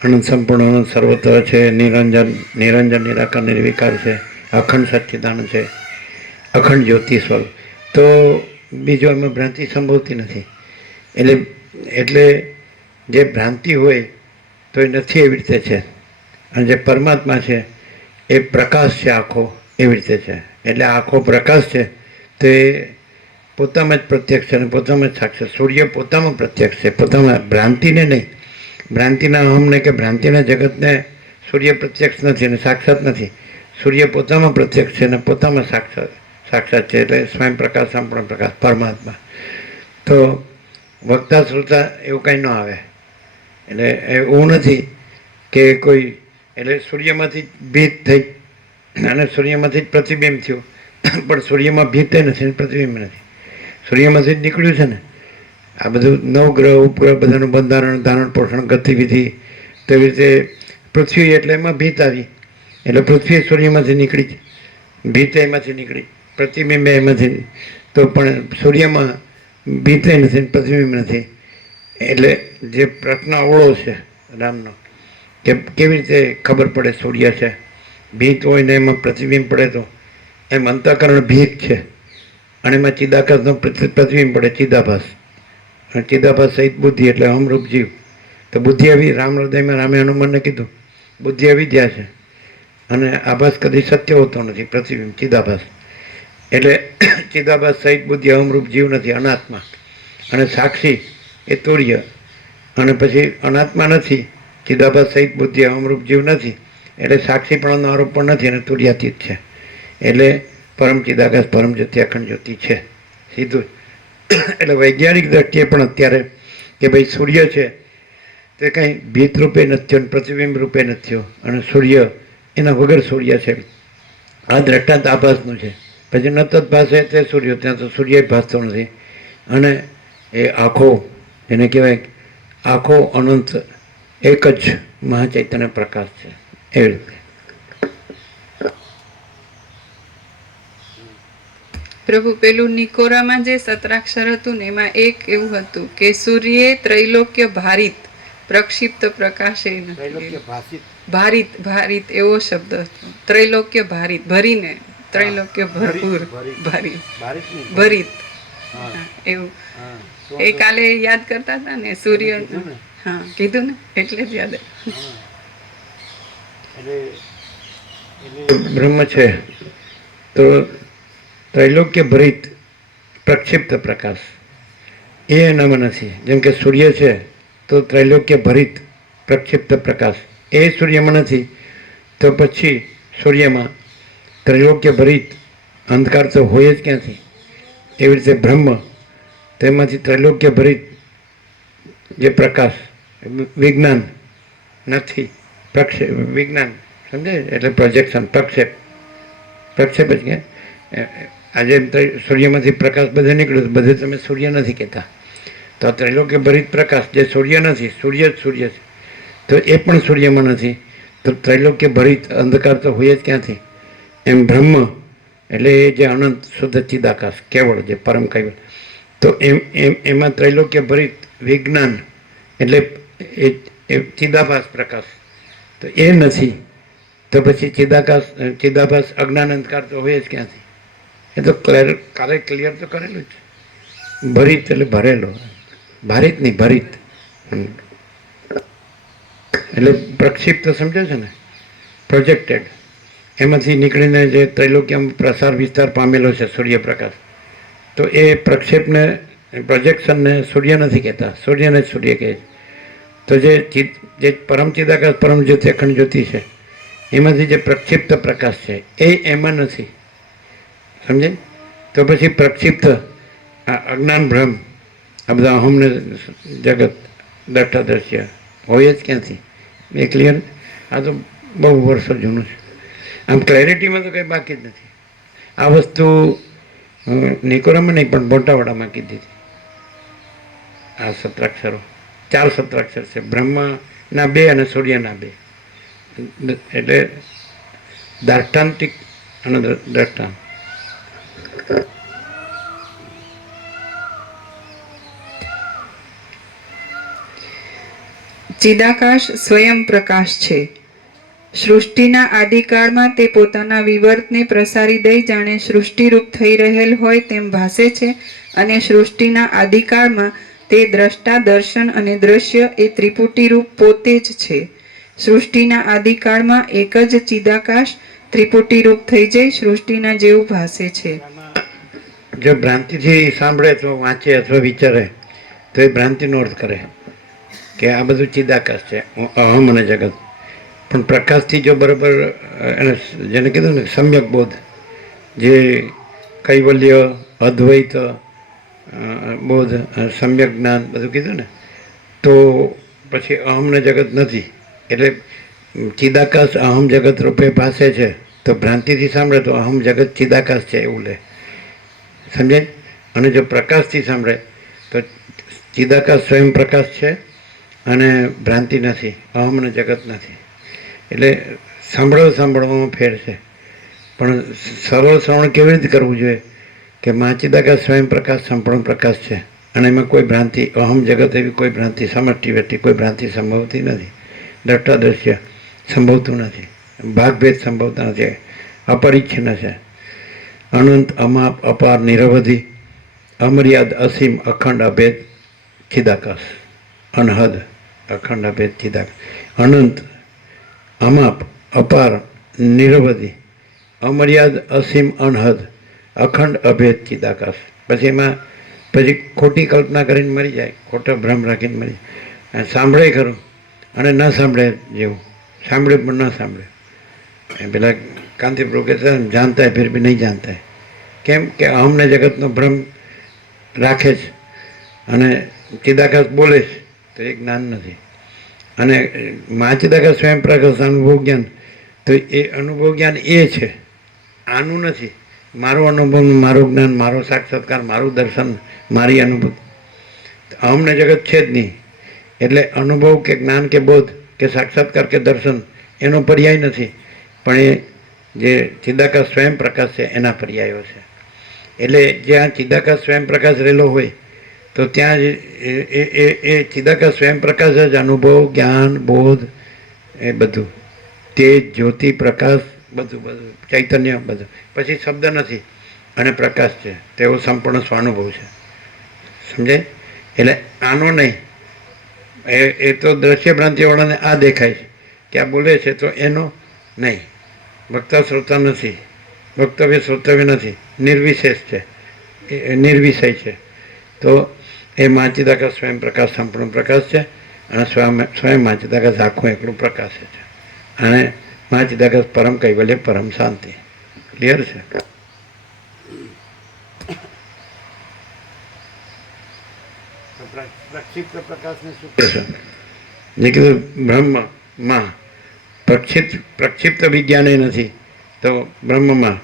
અનંત સંપૂર્ણ અનંત સર્વત્ર છે, નિરંજન નિરાકાર નિર્વિકાર છે, અખંડ સચ્ચિદાનંદ છે, અખંડ જ્યોતિ સ્વરૂપ. તો બીજું એમાં ભ્રાંતિ સંભવતી નથી. એટલે જે ભ્રાંતિ હોય તો એ નથી એવી રીતે છે. અને જે પરમાત્મા છે એ પ્રકાશ છે આખો એવી રીતે છે. એટલે આખો પ્રકાશ છે તો એ પોતામાં જ પ્રત્યક્ષ છે અને પોતામાં જ સાક્ષાત. સૂર્ય પોતામાં પ્રત્યક્ષ છે, પોતામાં, ભ્રાંતિને નહીં. ભ્રાંતિના અહમને કે ભ્રાંતિના જગતને સૂર્ય પ્રત્યક્ષ નથી અને સાક્ષાત નથી. સૂર્ય પોતામાં પ્રત્યક્ષ છે અને પોતામાં સાક્ષાત છે. એટલે સ્વયં પ્રકાશ, સંપૂર્ણ પ્રકાશ, પરમાત્મા. તો વક્તા શ્રોતા એવું કંઈ ન આવે. એટલે એવું નથી કે કોઈ, એટલે સૂર્યમાંથી જ ભીત થઈ અને સૂર્યમાંથી જ પ્રતિબિંબ થયું, પણ સૂર્યમાં ભીત નથી, પ્રતિબિંબ નથી. સૂર્યમાંથી જ નીકળ્યું છે ને આ બધું. નવગ્રહ ઉપગ્રહ બધાનું બંધારણ, ધારણ, પોષણ, ગતિવિધિ. તો એવી રીતે પૃથ્વી એટલે એમાં ભીત આવી, એટલે પૃથ્વી સૂર્યમાંથી નીકળી, ભીત એમાંથી નીકળી, પ્રતિબિંબ એમાંથી. તો પણ સૂર્યમાં ભીત નથી, પ્રતિબિંબ નથી. એટલે જે પ્રશ્ન અવળો છે રામનો કે કેવી રીતે ખબર પડે સૂર્ય છે, ભીત હોય ને એમાં પ્રતિબિંબ પડે. તો એમ અંતઃકરણ ભીત છે અને એમાં ચિદાકાશનો પ્રતિબિંબ પડે, ચિદાભાસ. અને ચિદાભાસ સહિત બુદ્ધિ એટલે અમરૂપ જીવ. તો બુદ્ધિ આવી, રામ હૃદયમાં રામે હનુમાનને કીધું બુદ્ધિ આવી જ્યાં છે અને આભાસ કદી સત્ય હોતો નથી, પ્રતિબિંબ ચિદાભાસ. એટલે ચિદાભાસ સહિત બુદ્ધિ અમરૂપ જીવ નથી, અનાત્મા. અને સાક્ષી એ તુર્ય. અને પછી અનાત્મા નથી, ચિદાભાસ સહિત બુદ્ધિ અમરૂપ જીવ નથી, એટલે સાક્ષીપણાનો આરોપ પણ નથી અને તુર્યાતીત છે. એટલે પરમ ચિદાકાશ, પરમ જ્યોતિ, અખંડ જ્યોતિ છે સીધું. એટલે વૈજ્ઞાનિક દ્રષ્ટિએ પણ અત્યારે કે ભાઈ સૂર્ય છે તે કંઈ ભીત રૂપે નથી થયો, પ્રતિબિંબ રૂપે નથી થયો, અને સૂર્ય એના વગર સૂર્ય છે. આ દ્રષ્ટાંત આભાસનું છે. પછી ન તદ ભાષે તે સૂર્ય, ત્યાં તો સૂર્ય ભાસતો નથી. અને એ આખો, એને કહેવાય આખો અનંત એક જ મહાચૈતન્ય પ્રકાશ છે એવી રીતે. પ્રભુ પેલું નિકોરામાં જે સત્રાક્ષર હતું ને એમાં એક એવું હતું કે સૂર્ય ત્રૈલોક્ય ભારિત પ્રક્ષિપ્ત પ્રકાશે નથી. ભારિત એવો શબ્દ હતો. ત્રૈલોક્ય ભારિત, ભરીને, ત્રૈલોક્ય ભરપૂર, ભરિત એવું. એ કાલે યાદ કરતા હતા ને સૂર્ય. હા કીધું ને એટલે જ યાદ. બ્રહ્મ છે તો ત્રૈલોક્ય ભરિત પ્રક્ષિપ્ત પ્રકાશ એ એનામાં નથી. જેમ કે સૂર્ય છે તો ત્રૈલોક્ય ભરિત પ્રક્ષિપ્ત પ્રકાશ એ સૂર્યમાં નથી. તો પછી સૂર્યમાં ત્રૈલોક્ય ભરિત અંધકાર તો હોય જ ક્યાંથી. એવી રીતે બ્રહ્મ, તેમાંથી ત્રૈલોક્ય ભરિત જે પ્રકાશ, વિજ્ઞાન નથી, વિજ્ઞાન સમજે એટલે પ્રોજેક્શન, પ્રક્ષેપ જ કે આજે સૂર્યમાંથી પ્રકાશ બધે નીકળ્યો, બધે તમે સૂર્ય નથી કહેતા. તો આ ત્રૈલોક્ય ભરિત પ્રકાશ જે સૂર્ય નથી, સૂર્ય જ સૂર્ય છે, તો એ પણ સૂર્યમાં નથી. તો ત્રૈલોક્ય ભરિત અંધકાર તો હોય જ ક્યાંથી. એમ બ્રહ્મ એટલે એ જે અનંત શુદ્ધ ચિદાકાશ કેવળ જે પરમ કૈવલ. તો એમાં ત્રૈલોક્ય ભરિત વિજ્ઞાન એટલે એ ચિદાભાસ પ્રકાશ તો એ નથી. તો પછી ચિદાભાસ અજ્ઞાન અંધકાર તો હોય જ ક્યાંથી. એ તો કાલે ક્લિયર તો કરેલું જ. ભરિત એટલે ભરેલો, ભારિત નહીં ભરિત. એટલે પ્રક્ષિપ્ત સમજે છે ને, પ્રોજેક્ટેડ. એમાંથી નીકળીને જે ત્રૈલોક્યમ પ્રસાર વિસ્તાર પામેલો છે સૂર્યપ્રકાશ, તો એ પ્રક્ષેપને પ્રોજેક્શનને સૂર્ય નથી કહેતા, સૂર્યને જ સૂર્ય કહે છે. તો જે પરમ ચિદાકાશ પરમ જ્યોતિ અખંડ જ્યોતિ છે, એમાંથી જે પ્રક્ષિપ્ત પ્રકાશ છે એ એમાં નથી. સમજે? તો પછી પ્રક્ષિપ્ત આ અજ્ઞાન ભ્રમ, આ બધા અહમને જગત દ્રષ્ટા દ્રશ્ય હોય જ ક્યાંથી? એ ક્લિયર? આ તો બહુ વર્ષો જૂનું છે. આમ ક્લેરિટીમાં તો કંઈ બાકી જ નથી. આ વસ્તુ નિકોરામાં નહીં પણ મોટાવાડામાં કીધી હતી. આ સત્રાક્ષરો 4 સત્રાક્ષર છે, બ્રહ્મના 2 અને સૂર્યના 2, એટલે દાર્ષ્ટાંતિક અને દ્રષ્ટાંત. ચિદાકાશ સ્વયં પ્રકાશ છે. સૃષ્ટિના આદિકાળમાં તે પોતાના વિવર્તને પ્રસારી દઈ જાણે સૃષ્ટિરૂપ થઈ રહેલ હોય તેમ ભાસે છે, અને સૃષ્ટિના આદિકાળમાં તે દ્રષ્ટા, દર્શન અને દ્રશ્ય એ ત્રિપુટીરૂપ પોતે જ છે. સૃષ્ટિના આદિકાળમાં એક જ ચિદાકાશ ત્રિપુટીરૂપ થઈ જઈ સૃષ્ટિના જેવું ભાસે છે. જો ભ્રાંતિથી સાંભળે તો વાંચે અથવા વિચારે તો એ ભ્રાંતિનો અર્થ કરે કે આ બધું ચિદાકાશ છે, અહમ અને જગત. પણ પ્રકાશથી જો બરાબર એને જેને કીધું ને સમ્યક બોધ, જે કૈવલ્ય, અદ્વૈત બોધ, સમ્યક જ્ઞાન બધું કીધું ને, તો પછી અહમને જગત નથી. એટલે ચિદાકાશ અહમ જગત રૂપે પાસે છે, તો ભ્રાંતિથી સાંભળે તો અહમ જગત ચિદાકાશ છે એવું લે. સમજાય? અને જો પ્રકાશથી સાંભળે તો ચિદાકાશ સ્વયં પ્રકાશ છે અને ભ્રાંતિ નથી, અહમ અને જગત નથી. એટલે સાંભળવામાં ફેર છે. પણ સરળ શ્રવણ કેવી રીતે કરવું જોઈએ કે ચિદાકાશ સ્વયં પ્રકાશ સંપૂર્ણ પ્રકાશ છે અને એમાં કોઈ ભ્રાંતિ, અહમ જગત એવી કોઈ ભ્રાંતિ, સમષ્ટિ વ્યક્તિ કોઈ ભ્રાંતિ સંભવતી નથી, દ્રષ્ટા દ્રશ્ય સંભવતું નથી, ભાગભેદ સંભવતા નથી, અપરિચ્છિન્ન છે, અનંત, અમાપ, અપાર, નિરવધિ, અમર્યાદ, અસીમ, અખંડ, અભેદ ચિદાકાશ. અનહદ, અખંડ, અભેદ ચિદાકાશ. અનંત, અમાપ, અપાર, નિરવધિ, અમર્યાદ, અસીમ, અનહદ, અખંડ, અભેદ ચિદાકાશ. પછી એમાં ખોટી કલ્પના કરીને મરી જાય, ખોટો ભ્રમ રાખીને મરી જાય. સાંભળે ખરું અને ન સાંભળે જેવું, સાંભળે પણ ન સાંભળે. પેલા કાંતિપ્રભુ કહેતા જાણતા હે ફિર ભી નહીં જાણતા હે. કેમ કે અહમને જગતનો ભ્રમ રાખે છે અને ચિદાકાશ બોલે છે, તો એ જ્ઞાન નથી. અને ચિદાકાશ સ્વયં પ્રકાશ અનુભવ જ્ઞાન, તો એ અનુભવ જ્ઞાન એ છે, આનું નથી. મારો અનુભવ, મારું જ્ઞાન, મારો સાક્ષાત્કાર, મારું દર્શન, મારી અનુભૂતિ, અહમને જગત છે જ નહીં. એટલે અનુભવ કે જ્ઞાન કે બોધ કે સાક્ષાત્કાર કે દર્શન એનો પર્યાય નથી, પણ એ જે ચિદાકાશ સ્વયં પ્રકાશ છે એના પર્યાયો છે. એટલે જ્યાં ચિદાકાશ સ્વયં પ્રકાશ રહેલો હોય તો ત્યાં જ એ ચિદાકાશ સ્વયં પ્રકાશ જ અનુભવ, જ્ઞાન, બોધ, એ બધું, તેજ, જ્યોતિ, પ્રકાશ, બધું ચૈતન્ય બધું. પછી શબ્દ નથી અને પ્રકાશ છે, તેવો સંપૂર્ણ સ્વાનુભવ છે. સમજાય? એટલે આનો નહીં, એ તો દ્રશ્ય ભ્રાંતિવાળાને આ દેખાય છે કે આ બોલે છે, તો એનો નહીં. વક્તા શ્રોતા નથી, વક્તવ્ય શ્રોતવ્ય નથી, નિર્વિશેષ છે, નિર્વિષય છે. તો એ ચિદાકાશ સ્વયં પ્રકાશ સંપૂર્ણ પ્રકાશ છે અને સ્વયં ચિદાકાશ આખું એકલું પ્રકાશ છે. અને ચિદાકાશ પરમ કૈવલ્ય, પરમ શાંતિ. ક્લિયર છે? પ્રક્ષિપ્ત પ્રકાશને શું કહેશો? જે કીધું બ્રહ્મમાં પ્રક્ષિપ્ત વિજ્ઞાન એ નથી, તો બ્રહ્મમાં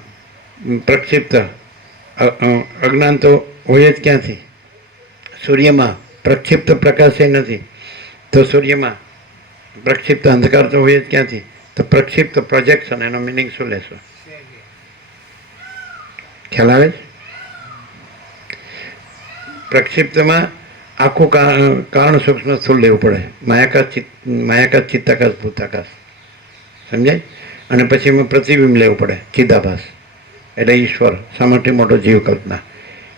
પ્રક્ષિપ્ત અજ્ઞાન તો હોય જ ક્યાંથી? સૂર્યમાં પ્રક્ષિપ્ત પ્રકાશ એ નથી, તો સૂર્યમાં પ્રક્ષિપ્ત અંધકાર તો હોય જ ક્યાંથી? તો પ્રક્ષિપ્ત પ્રોજેક્શન, એનો મિનિંગ શું લેશો? ખ્યાલ આવે છે? પ્રક્ષિપ્તમાં આખું કારણ સૂક્ષ્મ સ્થૂળ લેવું પડે, માયાકાશ, ચિત્તાકાશ, ભૂતાકાશ. સમજાય? અને પછી એમાં પ્રતિબિંબ લેવું પડે, ચિદાભાસ એટલે ઈશ્વર, સમષ્ટિ મોટો જીવ કલ્પના,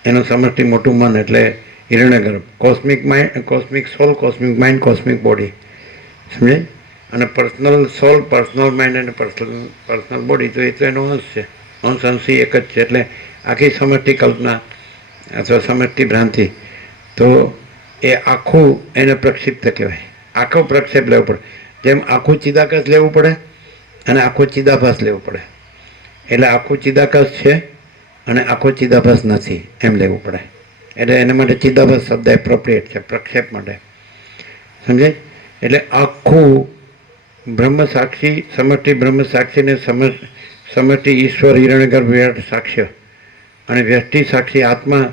એનું સમષ્ટિ મોટું મન એટલે હિરણ્યગર્ભ, કોસ્મિક માઇન્ડ, કોસ્મિક સોલ, કોસ્મિક માઇન્ડ, કોસ્મિક બોડી. સમજાય? અને પર્સનલ સોલ, પર્સનલ માઇન્ડ અને પર્સનલ બોડી, તો એ તો એનો અંશ છે. અંશી એક જ છે. એટલે આખી સમષ્ટિ કલ્પના અથવા સમષ્ટિ ભ્રાંતિ, તો એ આખું એને પ્રક્ષિપ્ત કહેવાય. આખો પ્રક્ષેપ લેવો પડે. જેમ આખું ચિદાકાશ લેવું પડે અને આખો ચિદાભાસ લેવું પડે. એટલે આખું ચિદાકાશ છે અને આખો ચિદાભાસ નથી એમ લેવું પડે. એટલે એના માટે ચિદાભાસ શબ્દ એપ્રોપ્રિએટ છે પ્રક્ષેપ માટે. સમજાય? એટલે આખું બ્રહ્મ સાક્ષી, સમષ્ટિ બ્રહ્મ સાક્ષીને સમષ્ટિ ઈશ્વર હિરણ્યગર્ભ વિરાટ સાક્ષ્ય અને વ્યષ્ટિ સાક્ષી આત્મા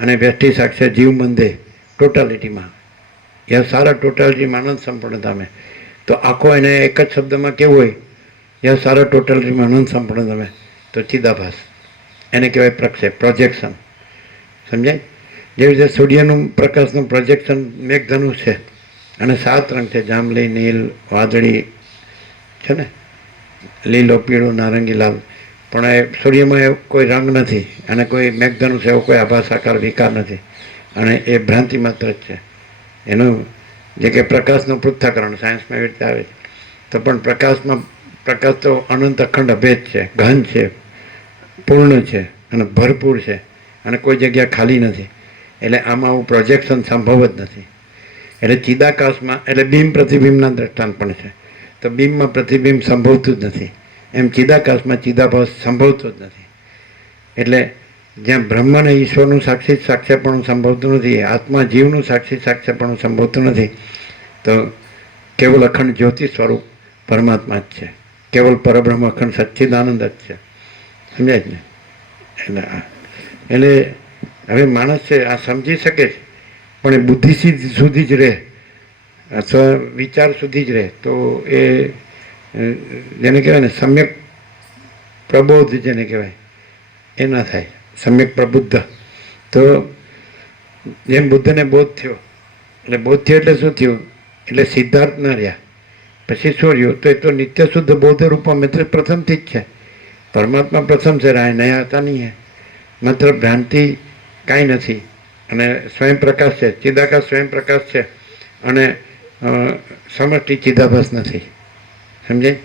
અને વ્યષ્ટિ સાક્ષ્ય જીવ મંદે ટોટાલિટીમાં, યા સારા ટોટાલિટીમાં આનંદ સંપૂર્ણતા મેં. તો આખો એને એક જ શબ્દમાં કેવું હોય, યા સારા ટોટાલિટીમાં આનંદ સંપૂર્ણતા મેં, તો ચિદાભાસ એને કહેવાય પ્રક્ષેપ, પ્રોજેક્શન. સમજાય? જેવી રીતે સૂર્યનું પ્રકાશનું પ્રોજેક્શન મેઘધનુષ છે અને 7 રંગ છે, જાંબલી, નીલ, વાદળી છે ને, લીલો, પીળો, નારંગી, લાલ. પણ એ સૂર્યમાં એવો કોઈ રંગ નથી અને કોઈ મેઘધનુષ એવો કોઈ આભાસ આકાર વિકાર નથી અને એ ભ્રાંતિ માત્ર જ છે. એનું જે કે પ્રકાશનું પૃથ્થકરણ સાયન્સમાં એવી રીતે આવે છે. તો પણ પ્રકાશ તો અનંત અખંડ અભેદ છે, ઘન છે, પૂર્ણ છે અને ભરપૂર છે અને કોઈ જગ્યા ખાલી નથી. એટલે આમાં આવું પ્રોજેક્શન સંભવ જ નથી. એટલે ચિદાકાશમાં, એટલે બિંબ પ્રતિબિંબના દ્રષ્ટાંત પણ છે. તો બિંબમાં પ્રતિબિંબ સંભવતું જ નથી, એમ ચિદાકાશમાં ચિદાભાસ સંભવતો જ નથી. એટલે જ્યાં બ્રહ્મ અને ઈશ્વરનું સાક્ષી સાક્ષ્યપણું સંભવતું નથી, આત્મા જીવનું સાક્ષી સાક્ષ્યપણું સંભવતું નથી, તો કેવલ અખંડ જ્યોતિ સ્વરૂપ પરમાત્મા જ છે. કેવલ પરબ્રહ્મ અખંડ સચ્ચિદાનંદ જ છે. સમજાય જ ને? એટલે હવે માણસ છે આ સમજી શકે છે, પણ એ બુદ્ધિ સુધી જ રહે અથવા વિચાર સુધી જ રહે તો એ જેને કહેવાય ને સમ્યક પ્રબોધ, જેને કહેવાય એ ના થાય. સમ્યક પ્રબુદ્ધ. તો જેમ બુદ્ધને બોધ થયો, એટલે બોધ થયો એટલે શું થયું? એટલે સિદ્ધાર્થ ન રહ્યા. પછી શું રહ્યું? તો એ તો નિત્ય શુદ્ધ બોધ રૂપમ, એટલે પ્રથમથી જ છે. પરમાત્મા પ્રથમ છે, રાય નયા હતા નહીં. માત્ર ભ્રાંતિ કાંઈ નથી અને સ્વયં પ્રકાશ છે, ચિદાકાશ સ્વયં પ્રકાશ છે અને સમષ્ટિ ચિદાભાસ નથી. સમજાય?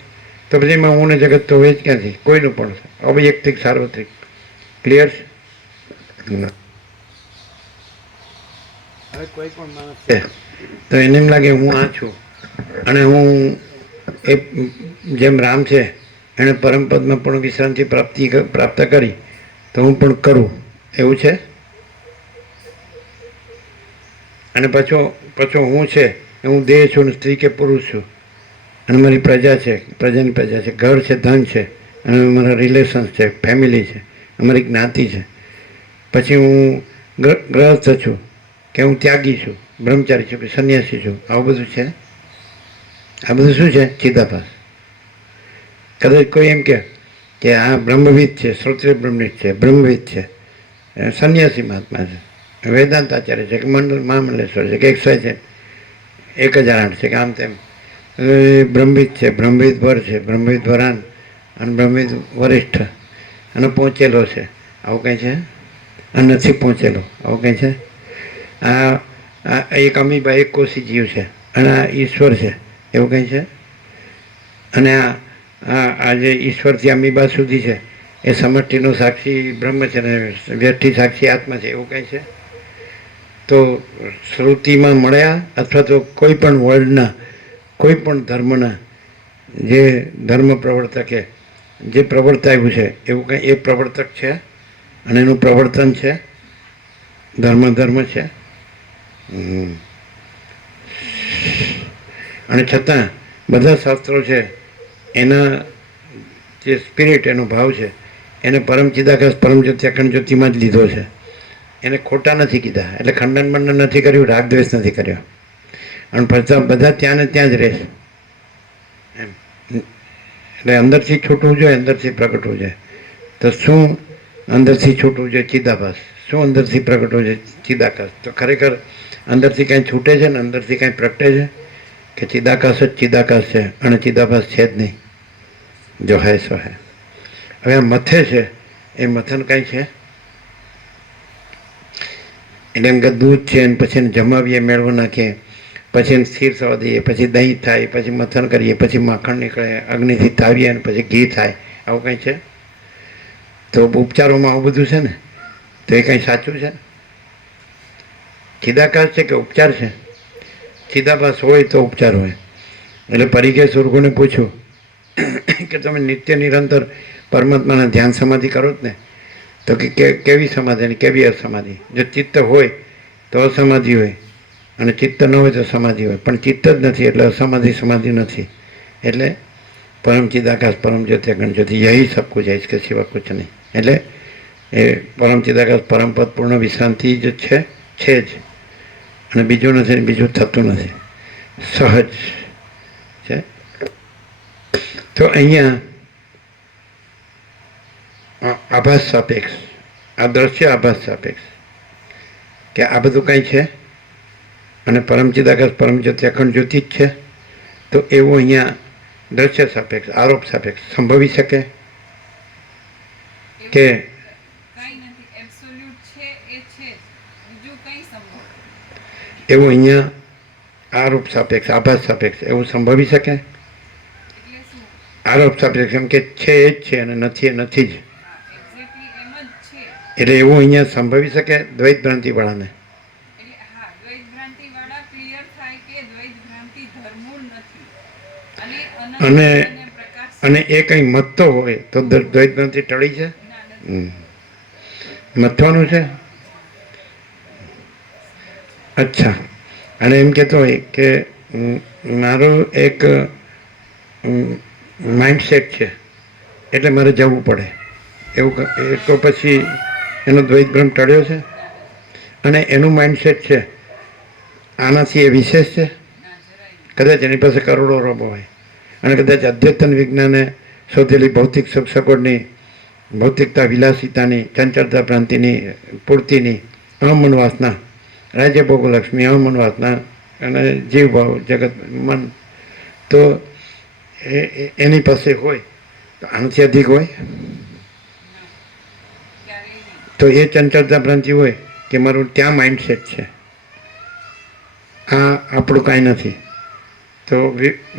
તો પછી એમાં હું ને જગત તો હોય જ ક્યાંથી? કોઈનું પણ અવૈયક્તિક સાર્વત્રિક. ક્લિયર છે? હવે કોઈ પણ માણસ છે તો એને એમ લાગે હું આ છું અને હું એ જેમ રામ છે એણે પરમપદમાં પણ વિશ્રાંતિ પ્રાપ્ત કરી તો હું પણ કરું, એવું છે? અને પાછો હું છે, હું દેહ છું ને સ્ત્રી કે પુરુષ છું અને મારી પ્રજા છે, પ્રજાની પ્રજા છે, ઘર છે, ધન છે અને મારા રિલેશન્સ છે, ફેમિલી છે, અમારી જ્ઞાતિ છે. પછી હું ગ્રહસ્થ છું કે હું ત્યાગી છું, બ્રહ્મચારી છું કે સંન્યાસી છું. આવું બધું છે. આ બધું શું છે? ચિદાભાસ. કદાચ કોઈ એમ કે આ બ્રહ્મવિદ છે, શ્રોત્રિય બ્રહ્મનિષ્ઠ છે, બ્રહ્મવિદ છે, સંન્યાસી મહાત્મા છે, વેદાંત આચાર્ય છે કે મહામંડલેશ્વર છે કે XY છે, 1008 છે કે આમ તેમ, બ્રહ્મવિદ છે, બ્રહ્મવિદ વર છે, બ્રહ્મવિદ વરાન અને બ્રહ્મવિદ વરિષ્ઠ અને પહોંચેલો છે, આવું કંઈ છે? અને નથી પહોંચેલો, આવું કંઈ છે? આ એક અમીબા, એક કોષી જીવ છે અને આ ઈશ્વર છે, એવું કંઈ છે? અને આ જે ઈશ્વરથી અમીબા સુધી છે એ સમષ્ટિનો સાક્ષી બ્રહ્મ છે ને વ્યષ્ટિ સાક્ષી આત્મા છે, એવું કંઈ છે? તો શ્રુતિમાં મળ્યા અથવા તો કોઈ પણ વર્લ્ડના, કોઈ પણ ધર્મના જે ધર્મ પ્રવર્તકે જે પ્રવર્તાવ્યું છે એવું કંઈ એ પ્રવર્તક છે અને એનું પ્રવર્તન છે, ધર્મ છે. અને છતાં બધા શાસ્ત્રો છે એના જે સ્પિરિટ, એનો ભાવ છે એને પરમ ચિદાકાશ પરમ જ્યોતિ અખંડ જ્યોતિમાં જ લીધો છે. એને ખોટા નથી કીધા, એટલે ખંડન બંડન નથી કર્યું, રાગદ્વેષ નથી કર્યો અને બધા ત્યાં ને ત્યાં જ રહેશે એમ. એટલે અંદરથી છૂટવું જોઈએ, અંદરથી પ્રગટવું જોઈએ. તો શું અંદરથી છૂટવું જોઈએ? ચિદાભાસ. શું અંદરથી પ્રગટવું જોઈએ? ચિદાકાશ. તો ખરેખર અંદરથી કાંઈ છૂટે છે ને અંદરથી કાંઈ પ્રગટે છે કે ચિદાકાશ જ ચિદાકાશ છે અને ચિદાભાસ છે જ નહીં? જો હે સો હે. હવે આ મથે છે એ મથન કાંઈ છે? એટલે એમ કે દૂધ છે અને પછી એને જમાવીએ, મેળવો નાખીએ પછી એને સ્થિર થવા દઈએ, પછી દહીં થાય, પછી મથન કરીએ, પછી માખણ નીકળે, અગ્નિથી તાવીએ અને પછી ઘી થાય, આવું કંઈ છે? તો ઉપચારોમાં આવું બધું છે ને, તો એ કંઈ સાચું છે? ચિદાકાશ છે કે ઉપચાર છે? ચિદાભાસ હોય તો ઉપચાર હોય. એટલે પરીખે સુરગુને પૂછ્યું કે તમે નિત્ય નિરંતર પરમાત્માના ધ્યાન સમાધિ કરો જ ને? તો કે કેવી સમાધિ અને કેવી અસમાધિ? જો ચિત્ત હોય તો અસમાધિ હોય, અને ચિત્ત ન હોય તો સમાધિ હોય, પણ ચિત્ત જ નથી એટલે અસમાધિ સમાધિ નથી. એટલે પરમ ચિદાકાશ પરમ જ્યોતિ અગણ જ્યોતિ યહી સબ કુછ है, इसके सिवा कुछ नहीं. એટલે એ પરમ ચિદાકાશ પરમપદ પૂર્ણ વિશ્રાંતિ જ છે જ, અને બીજું નથી, બીજું થતું નથી, સહજ છે. તો અહીંયા આભાસ સાપેક્ષ, આ દ્રશ્ય આભાસ સાપેક્ષ, કે આ બધું કંઈ છે અને પરમ ચિદાકાશ પરમ જ્યોતિ અખંડ જ્યોતિ જ છે. તો એવું અહીંયા દ્રશ્ય સાપેક્ષ, આરોપ સાપેક્ષ સંભવી શકે કે એવું અહીંયા આરોપ સાપેક્ષ, આભાસ સાપેક્ષ એવું સંભવી શકે? આરોપ સાપેક્ષ એમ કે છે એ જ છે અને નથી એ નથી જ, એટલે એવું અહીંયા સંભવી શકે દ્વૈત ભ્રાંતિવાળાને? અને એ કંઈ મથતો હોય તો દ્વૈત ભ્રાંતિ ટળી છે? મથવાનું છે? અચ્છા. અને એમ કહેતો હોય કે મારું એક માઇન્ડસેટ છે એટલે મારે જવું પડે, એવું તો પછી એનો દ્વૈત ભ્રમ ટળ્યો છે? અને એનું માઇન્ડસેટ છે આનાથી એ વિશેષ છે? કદાચ એની પાસે કરોડો રોબો હોય અને કદાચ અદ્યતન વિજ્ઞાને શોધેલી ભૌતિક સુખ સગવડની, ભૌતિકતા વિલાસિતાની, ચંચળતા ભ્રાંતિની પૂર્તિની અમનવાસના, રાજ્ય ભોગલક્ષ્મી અમનવાસના અને જીવભાવ જગત મન, તો એની પાસે હોય તો આનાથી અધિક હોય? તો એ ચંચળતા ભ્રાંતિ હોય કે મારું ત્યાં માઇન્ડસેટ છે, આ આપણું કાંઈ નથી, તો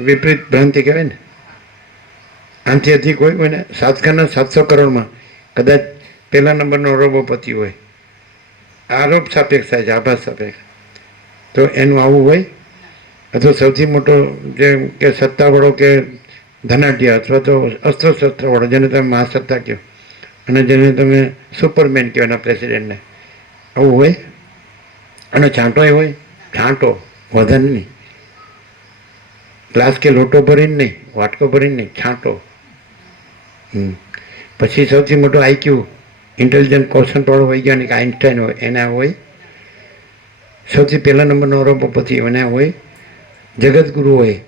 વિપરીત ભ્રાંતિ કહેવાય ને. આનાથી અધિક હોય કોઈને? 700 કરોડમાં કદાચ પહેલા નંબરનો અરબોપતિ હોય, આરોપ સાપેક્ષ થાય છે, આભાસ સાપેક્ષ, તો એનું આવું હોય? અથવા સૌથી મોટો જેમ કે સત્તાવાળો કે ધનાઢ્ય અથવા તો અસ્ત્ર શસ્ત્રવાળો, જેને તમે મહાસત્તા કહો અને જેને તમે સુપરમેન કહો એના પ્રેસિડેન્ટને, આવું હોય? અને છાંટોય હોય? છાંટો વધારે નહીં, ગ્લાસ કે લોટો ભરીને નહીં, વાટકો ભરીને નહીં, છાંટો. પછી સૌથી મોટો આઈક્યુ ઇન્ટેલિજન્ટ કોશન્ટવાળો વૈજ્ઞાનિક આઇન્સ્ટાઈન હોય, એને હોય? સૌથી પહેલા નંબરનો અરબોપતિ એને હોય? જગતગુરુ હોય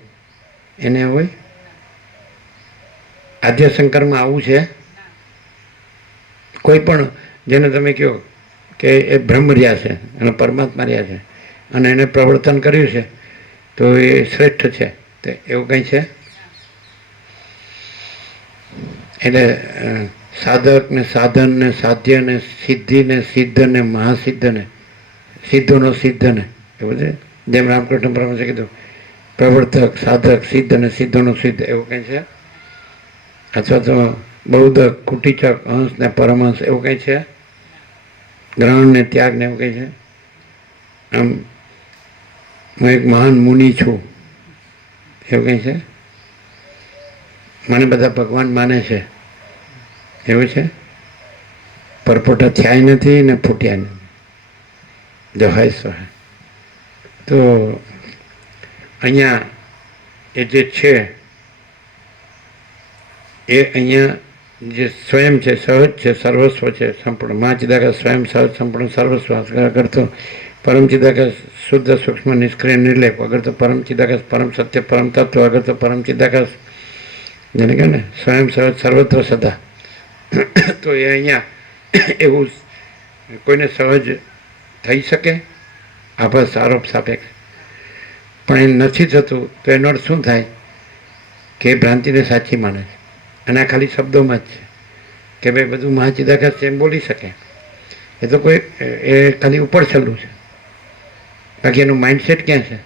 એને હોય? આદ્યશંકરમાં આવું છે? કોઈ પણ જેને તમે કહો કે એ બ્રહ્મ રહ્યા છે અને પરમાત્મા રહ્યા છે અને એને પ્રવર્તન કર્યું છે તો એ શ્રેષ્ઠ છે, તો એવું કંઈ છે? એટલે સાધક ને સાધન ને સાધ્ય ને સિદ્ધિ ને સિદ્ધ ને મહાસિદ્ધ ને સિદ્ધોનો સિદ્ધ ને એ બધું, જેમ રામકૃષ્ણ પરમહંસે કીધું પ્રવર્તક સાધક સિદ્ધ અને સિદ્ધોનો સિદ્ધ, એવું કંઈ છે? અથવા તો બૌદ્ધ કુટીચક હંસ ને પરમહંસ એવું કંઈ છે? ગ્રહણ ને ત્યાગ ને એવું કંઈ છે? આમ હું એક મહાન મુનિ છું એવું કંઈ છે? મને બધા ભગવાન માને છે એવું છે? પરપોટા થયા નથી ને ફૂટ્યા નથી, જહાય સહાય. તો અહીંયા એ જે છે એ અહીંયા જે સ્વયં છે, સહજ છે, સર્વસ્વ છે, સંપૂર્ણ મા ચિદાકાશ સ્વયં સહજ સંપૂર્ણ સર્વસ્વ. અગર તો પરમ ચિદાકાશ શુદ્ધ સૂક્ષ્મ નિષ્ક્રિય નિર્લેપ, અગર તો પરમ ચિદાકાશ પરમ સત્ય પરમ તત્વ, અગર તો પરમ ચિદાકાશ જેને કહે ને સ્વયં સહજ સર્વત્ર સદા. તો એ અહીંયા એવું કોઈને સહજ થઈ શકે? આભાસ આરોપ સાપેક્ષ. પણ એ નથી થતું તો એનો અર્થ શું થાય? કે એ ભ્રાંતિને સાચી માને છે અને આ ખાલી શબ્દોમાં જ છે કે ભાઈ બધું મહાચિદાકાશ છે એમ બોલી શકે, એ તો કોઈ એ ખાલી ઉપર છેલ્લું છે, બાકી એનું માઇન્ડસેટ ક્યાં છે?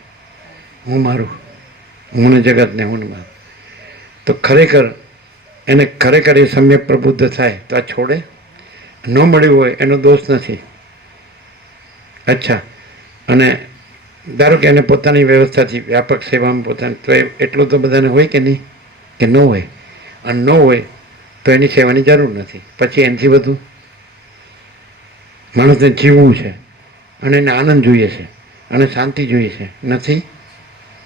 હું મારું, હું ને જગતને, હું ને મારું. તો ખરેખર એને ખરેખર એ સમ્યક પ્રબુદ્ધ થાય તો આ છોડે. ન મળ્યું હોય એનો દોષ નથી. અચ્છા, અને ધારો કે એને પોતાની વ્યવસ્થાથી વ્યાપક સેવામાં પોતાની, તો એટલું તો બધાને હોય કે નહીં, કે ન હોય. અને ન હોય તો એની સેવાની જરૂર નથી. પછી એનાથી બધું માણસને જીવવું છે અને એને આનંદ જોઈએ છે અને શાંતિ જોઈએ છે, નથી.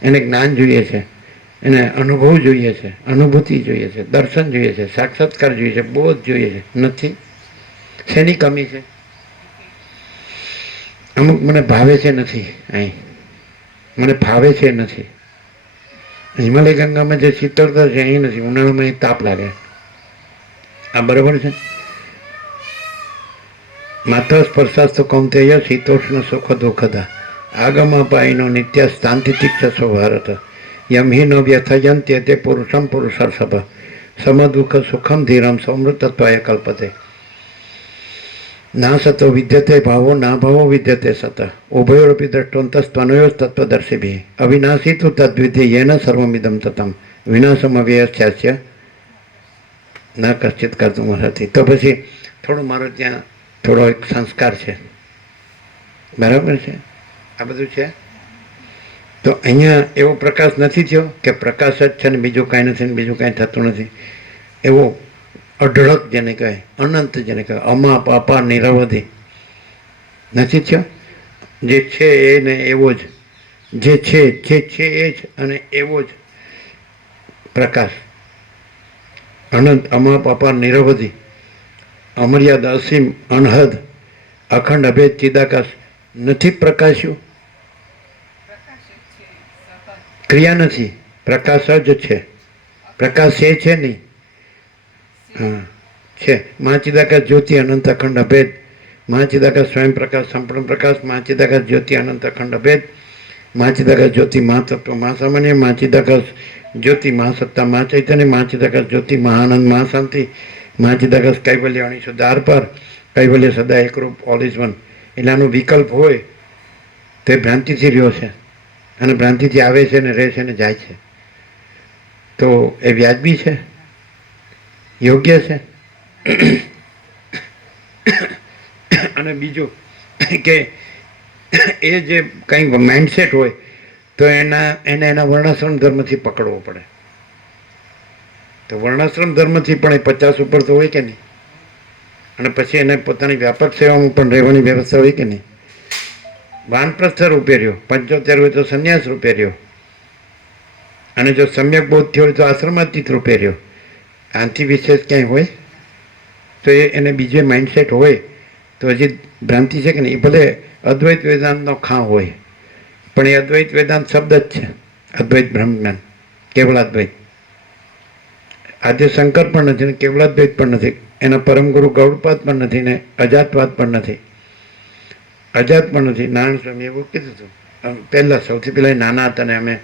એને જ્ઞાન જોઈએ છે, એને અનુભવ જોઈએ છે, અનુભૂતિ જોઈએ છે, દર્શન જોઈએ છે, સાક્ષાત્કાર જોઈએ છે, બોધ જોઈએ છે, નથી. શેની કમી છે? અમુક મને ભાવે છે નથી, અહીં મને ફાવે છે નથી. હિમાલય ગંગામાં જે શીતળતા છે અહીં નથી. ઉનાળામાં અહીં તાપ લાગે. આ બરાબર છે? માત્ર સ્પર્શાસ્તુ કૌંતેય શીતોષ્ણ સુખ દુઃખદા આગમાપાયનો નિત્ય શાંતિતિક્ષસો ભારત યમ હિ ન વ્યથયંત્ય તે પુરુષમ પુરુષાર્ષભ સમદુઃખ સુખમ ધીરમ સૌમૃતત્વાય કલ્પતે ના સતો વિદ્યતે ભાવો ના ભાવો વિદ્યતે સત ઉભયોરપી દ્રષ્ટોંતસ્ત્વનયો તત્વદર્શિભિ અવિનાશી તુ તદ્વિધિ યેન સર્વમિદમ તતમ વિનાશમ અવ્યયસ્યાસ્ય ન કશ્ચિત કરતું નથી. તો પછી થોડું મારો ત્યાં થોડો એક સંસ્કાર છે, બરાબર છે, આ બધું છે. તો અહીંયા એવો પ્રકાશ નથી થયો કે પ્રકાશ જ છે ને બીજું કાંઈ નથી ને બીજું કાંઈ થતું નથી. એવો અઢળક જેને કહે, અનંત જેને કહે, અમા પાપા નિરવધિ નથી થયો. જે છે એને એવો જ, જે છે એ જ અને એવો જ પ્રકાશ, અનંત અમા પાપા નિરવધિ અમર્યાદ અસીમ અનહદ અખંડ અભેદ ચિદાકાશ નથી પ્રકાશ્યું. ક્રિયા નથી, પ્રકાશ જ છે. પ્રકાશ એ છે નહીં. હા છે. મહાચિદાકાશ જ્યોતિ અનંત અખંડ અભેદ, મહાચિદાકાશ સ્વયં પ્રકાશ સંપૂર્ણ પ્રકાશ, મહાચિદાકાશ જ્યોતિ અનંત અખંડ અભેદ, મહાચિદાકાશ જ્યોતિ મહાતત્વ મહાસામાન્ય, મહાચિદાકાશ જ્યોતિ મહાસત્તા મહાચૈતન્ય, મહાચિદાકાશ જ્યોતિ મહાનંદ મહાશાંતિ, મહાચિદાકાશ કૈવલ્ય અણીશુદ્ધાર પર, કૈવલ્ય સદા એકરૂપ ઓલ ઇઝ વન. એટલે આનો વિકલ્પ હોય તો એ ભ્રાંતિથી રહ્યો છે અને ભ્રાંતિથી આવે છે ને રહે છે ને જાય છે. તો એ વ્યાજબી છે, યોગ્ય છે. અને બીજું કે એ જે કંઈ માઇન્ડસેટ હોય તો એને એના વર્ણાશ્રમ ધર્મથી પકડવો પડે. તો વર્ણાશ્રમ ધર્મથી પણ એ 50 ઉપર તો હોય કે નહીં. અને પછી એને પોતાની વ્યાપક સેવામાં પણ રહેવાની વ્યવસ્થા હોય કે નહીં. વાનપ્રસ્થ રૂપે રહ્યો, 75 હોય તો સંન્યાસ રૂપે રહ્યો, અને જો સમ્યક બોધ થયો હોય તો આશ્રમાતીત રૂપે રહ્યો. આનાથી વિશેષ ક્યાંય હોય તો એને બીજે માઇન્ડસેટ હોય તો હજી ભ્રાંતિ છે કે નહીં. એ ભલે અદ્વૈત વેદાંતનો ખાં હોય પણ એ અદ્વૈત વેદાંત શબ્દ જ છે. અદ્વૈત બ્રહ્મજ્ઞાન, કેવલાદ્વૈત. આદ્ય શંકર પણ નથી ને કેવલાદ્વૈત પણ નથી. એના પરમગુરુ ગૌડપાદ પણ નથી ને અજાતવાદ પણ નથી. અજાત પણ નથી. નારાયણ સ્વામી એવું કીધું હતું પહેલાં, સૌથી પહેલાં નાના હતા ને અમે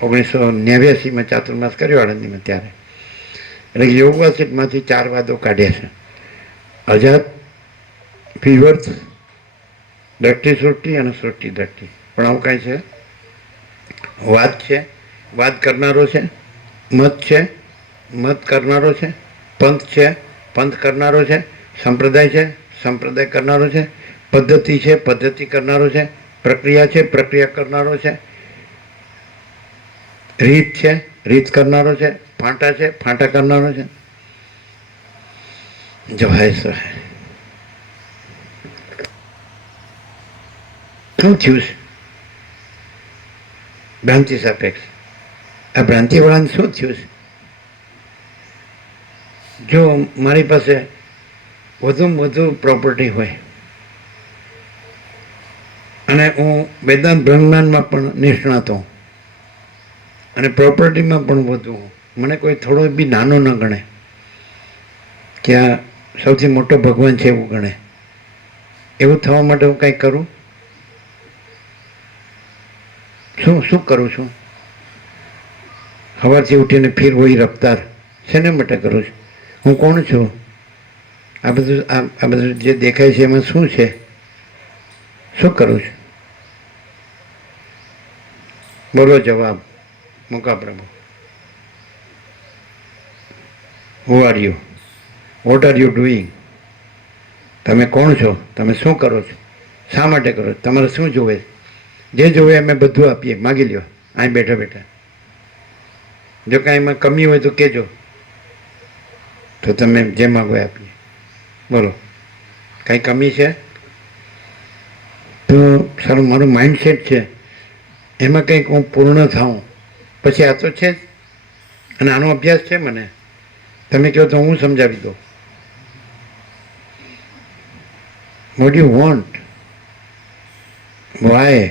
1989માં ચાતુર્માસ કર્યો આણંદીમાં ત્યારે. એટલે યોગવાસિકમાંથી 4 વાદો કાઢ્યા છે. અજાત, વિવર્ત, દ્રષ્ટિ સૃષ્ટિ અને સૃષ્ટિ દ્રષ્ટિ. પણ આવું કાંઈ છે? વાદ છે, વાદ કરનારો છે. મત છે, મત કરનારો છે. પંથ છે, પંથ કરનારો છે. સંપ્રદાય છે, સંપ્રદાય કરનારો છે. પદ્ધતિ છે, પદ્ધતિ કરનારો છે. પ્રક્રિયા છે, પ્રક્રિયા કરનારો છે. રીત છે, રીત કરનારો છે. ફાંટા છે, ફાંટા કરનારો છે. જો હે સો હે. શું થયું છે? ભ્રાંતિ સાપેક્ષ. આ ભ્રાંતિવાળાને શું થયું છે? જો મારી પાસે વધુમાં વધુ પ્રોપર્ટી હોય અને હું વેદાંત બ્રહ્માંડમાં પણ નિષ્ણાત હોઉં અને પ્રોપર્ટીમાં પણ વધુ હોઉં, મને કોઈ થોડો બી નાનો ન ગણે કે આ સૌથી મોટો ભગવાન છે એવું ગણે. એવું થવા માટે હું કંઈ કરું? શું કરું છું? સવારથી ઉઠીને ફીર વહી રફતાર શેને માટે કરું છું? હું કોણ છું? આ બધું જે દેખાય છે એમાં શું છે? શું કરું છું? બોલો જવાબ. મૂકા પ્રભુ. Who are you? What are you doing? તમે કોણ છો? તમે શું કરો છો? શા માટે કરો છો? તમારે શું જોવે છે? જે જોવે અમે બધું આપીએ. માગી લ્યો અહીં બેઠા બેઠા. જો કાંઈ એમાં કમી હોય તો કહેજો, તો તમે જે માગો એ આપીએ. બોલો, કાંઈ કમી છે? તો સારું, મારું માઇન્ડસેટ છે એમાં કંઈક હું પૂર્ણ થાઉં, પછી આ તો છે જ, અને આનો અભ્યાસ છે મને. તમે કહો તો હું સમજાવી દઉં. What you want, why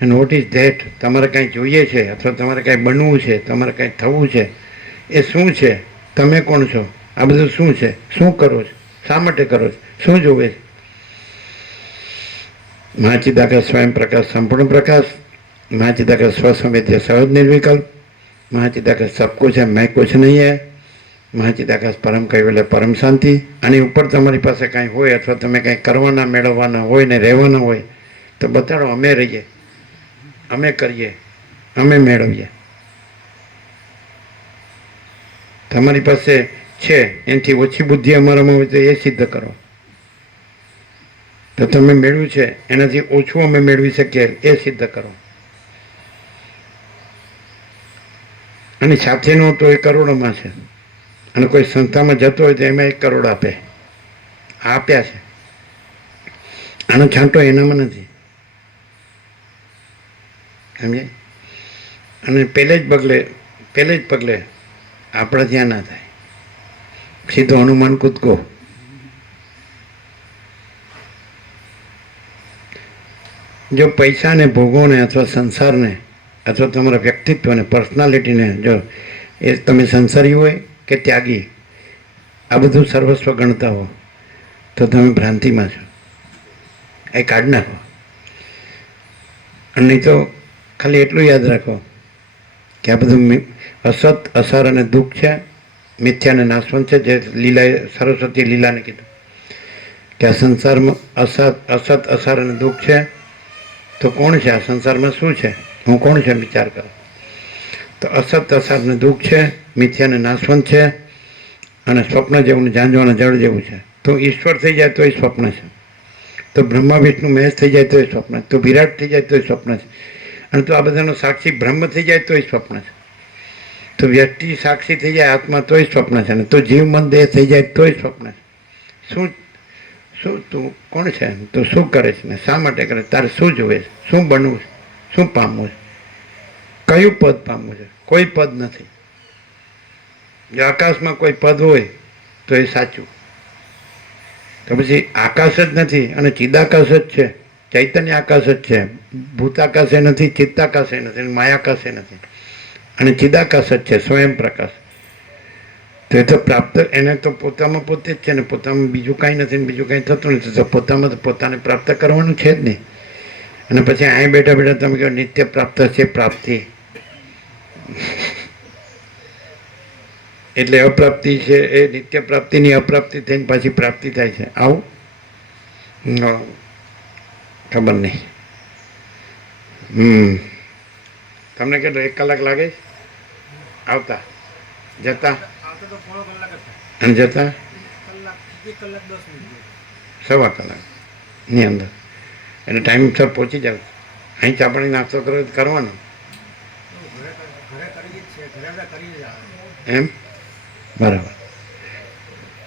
and what is that. તમારે કાંઈ જોઈએ છે અથવા તમારે કાંઈ બનવું છે, તમારે કાંઈ થવું છે, એ શું છે? તમે કોણ છો? આ બધું શું છે? શું કરો છો? શા માટે કરો છો? શું જોવે છે? મહાચિદાકાશ સ્વયં પ્રકાશ સંપૂર્ણ પ્રકાશ, મહાચિદાકાશ સ્વસંવેદ્ય સહજ નિર્વિકલ્પ, મહાચિદાકાશ सब कुछ है मैं कुछ नहीं है, મહાચિદાકાશ પરમ કૈવલ્ય પરમ શાંતિ. આની ઉપર તમારી પાસે કાંઈ હોય અથવા તમે કાંઈ કરવાના મેળવવાના હોય ને રહેવાના હોય તો બતાડો. અમે રહીએ, અમે કરીએ, અમે મેળવીએ. તમારી પાસે છે એનાથી ઓછી બુદ્ધિ અમારામાં હોય તો એ સિદ્ધ કરો. તો તમે મેળવ્યું છે એનાથી ઓછું અમે મેળવી શકીએ એ સિદ્ધ કરો. અને સાથેનો તો એ કરોડોમાં છે, અને કોઈ સંસ્થામાં જતો હોય તો એમાં 1 કરોડ આપે. આપ્યા છે. આનો છાંટો એનામાં નથી, સમજે? અને પહેલે જ પગલે આપણે ત્યાં ના થાય, સીધો હનુમાન કૂદકો. જો પૈસાને ભોગોને અથવા સંસારને અથવા તમારા વ્યક્તિત્વને પર્સનાલિટીને જો એ તમે સંસારી હોય કે ત્યાગી આ બધું સર્વસ્વ ગણતા હો તો તમે ભ્રાંતિમાં છો. એ કાઢી નાખો. અને નહીં તો ખાલી એટલું યાદ રાખો કે આ બધું અસત, અસાર અને દુઃખ છે, મિથ્યા અને નાશવંત છે. જે લીલાએ સરસ્વતી લીલાને કીધું કે આ સંસારમાં અસત, અસાર અને દુઃખ છે. તો કોણ છે આ સંસારમાં? શું છે? હું કોણ છે? વિચાર કરો. તો અસત, અસાર અને દુઃખ છે, મિથ્યા અને નાશવંત છે, અને સ્વપ્ન જેવું ને ઝાંઝવાના જળ જેવું છે. તો ઈશ્વર થઈ જાય તો એ સ્વપ્ન છે, તો બ્રહ્મા વિષ્ણુ મહેશ થઈ જાય તો એ સ્વપ્ન છે, તો વિરાટ થઈ જાય તો એ સ્વપ્ન છે, અને તો આ બધાનો સાક્ષી બ્રહ્મ થઈ જાય તો એ સ્વપ્ન છે, તો વ્યક્તિ સાક્ષી થઈ જાય આત્મા તો એ સ્વપ્ન છે, ને તો જીવ મન દેહ થઈ જાય તો એ સ્વપ્ન છે. શું શું તું કોણ છે? તો શું કરે છે ને શા માટે કરે? તારે શું જોવે છે? શું બનવું છે? શું પામવું છે? કયું પદ પામવું છે? કોઈ પદ નથી. જો આકાશમાં કોઈ પદ હોય તો એ સાચું. તો પછી આકાશ જ નથી અને ચિદાકાશ જ છે, ચૈતન્ય આકાશ જ છે. ભૂતાકાશે નથી, ચિત્તાકાશે નથી, માયાકાશે નથી, અને ચિદાકાશ જ છે, સ્વયં પ્રકાશ. તો એ તો પ્રાપ્ત, એને તો પોતામાં પોતે જ છે ને, પોતામાં બીજું કાંઈ નથી ને બીજું કાંઈ થતું નથી. તો પોતામાં તો પોતાને પ્રાપ્ત કરવાનું છે જ નહીં. અને પછી અહીં બેઠા બેઠા તમે કહો નિત્ય પ્રાપ્ત છે પ્રાપ્તિ, એટલે અપ્રાપ્તિ છે એ નિત્ય પ્રાપ્તિની અપ્રાપ્તિ થઈને પાછી પ્રાપ્તિ થાય છે. આવું ખબર નહીં. તમને કેટલો 1 કલાક લાગે છે આવતા જતા? અને જતા 1.25 કલાકની અંદર. એટલે ટાઈમ સર પહોંચી જાવ. અહીં ચાપણી નાસ્તો કરો કરવાનો એમ? બરાબર.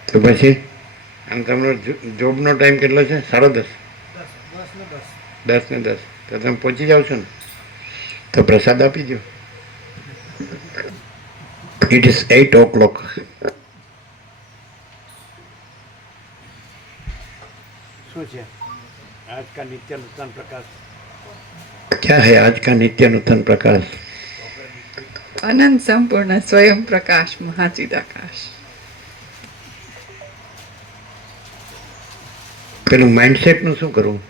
તો પછી અને તમારો જોબનો ટાઈમ કેટલો છે? 10:30? 10 ને 10. તો તમે પહોંચી જાઓ છો ને? તો પ્રસાદ આપી દો. It is 8 o'clock. શું છે आज का नित्य नूतन प्रकाश? क्या है आज का नित्य नूतन प्रकाश? અનંત સંપૂર્ણ સ્વયં પ્રકાશ મહાચિદાકાશ. પેલું માઇન્ડસેટ નું શું કરવું?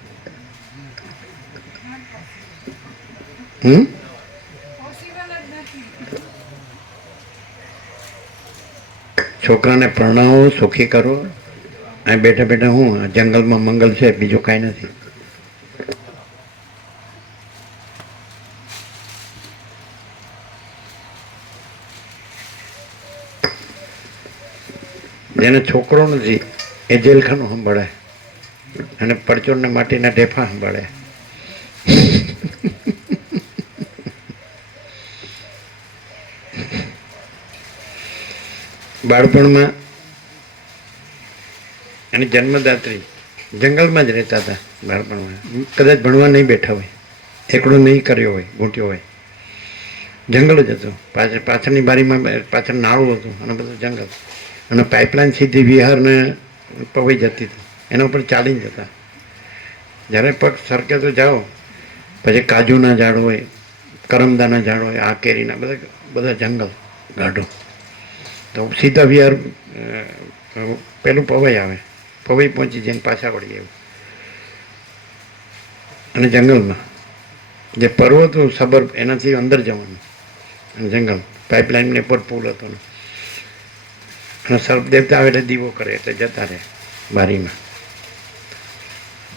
છોકરાને પરણાવો, સુખી કરો. અહીં બેઠા બેઠા હું જંગલમાં મંગલ છે, બીજું કાંઈ નથી. જેને છોકરો નથી એ જેલખાનું સંભાળે અને પરચોરને માટીના ઢેફા સંભાળે. બાળપણમાં અને જન્મદાત્રી જંગલમાં જ રહેતા હતા. બાળપણમાં કદાચ ભણવા નહીં બેઠા હોય, એકડો નહીં કર્યો હોય, ઘૂંટ્યો હોય, જંગલ જ હતું. પાછળની બારીમાં પાછળ નાળું હતું અને બધું જંગલ, અને પાઇપલાઇન સીધી વિહારને પવાઈ જતી હતી, એના ઉપર ચાલીને જતા. જ્યારે પગ સરકે તો જાઓ, પછી કાજુના ઝાડ હોય, કરમદાના ઝાડ હોય, આ કેરીના બધા જંગલ ગાઢો, તો સીધા વિહાર પેલું પવાઈ આવે, પવાઈ પહોંચી જઈને પાછા વળી એવું. અને જંગલમાં જે પર્વતો સબર એનાથી અંદર જવાનું, અને જંગલ પાઇપલાઇનને પર પુલ હતો ને, અને સર્પ દેવતા આવે એટલે દીવો કરે એટલે જતા રહે બારીમાં.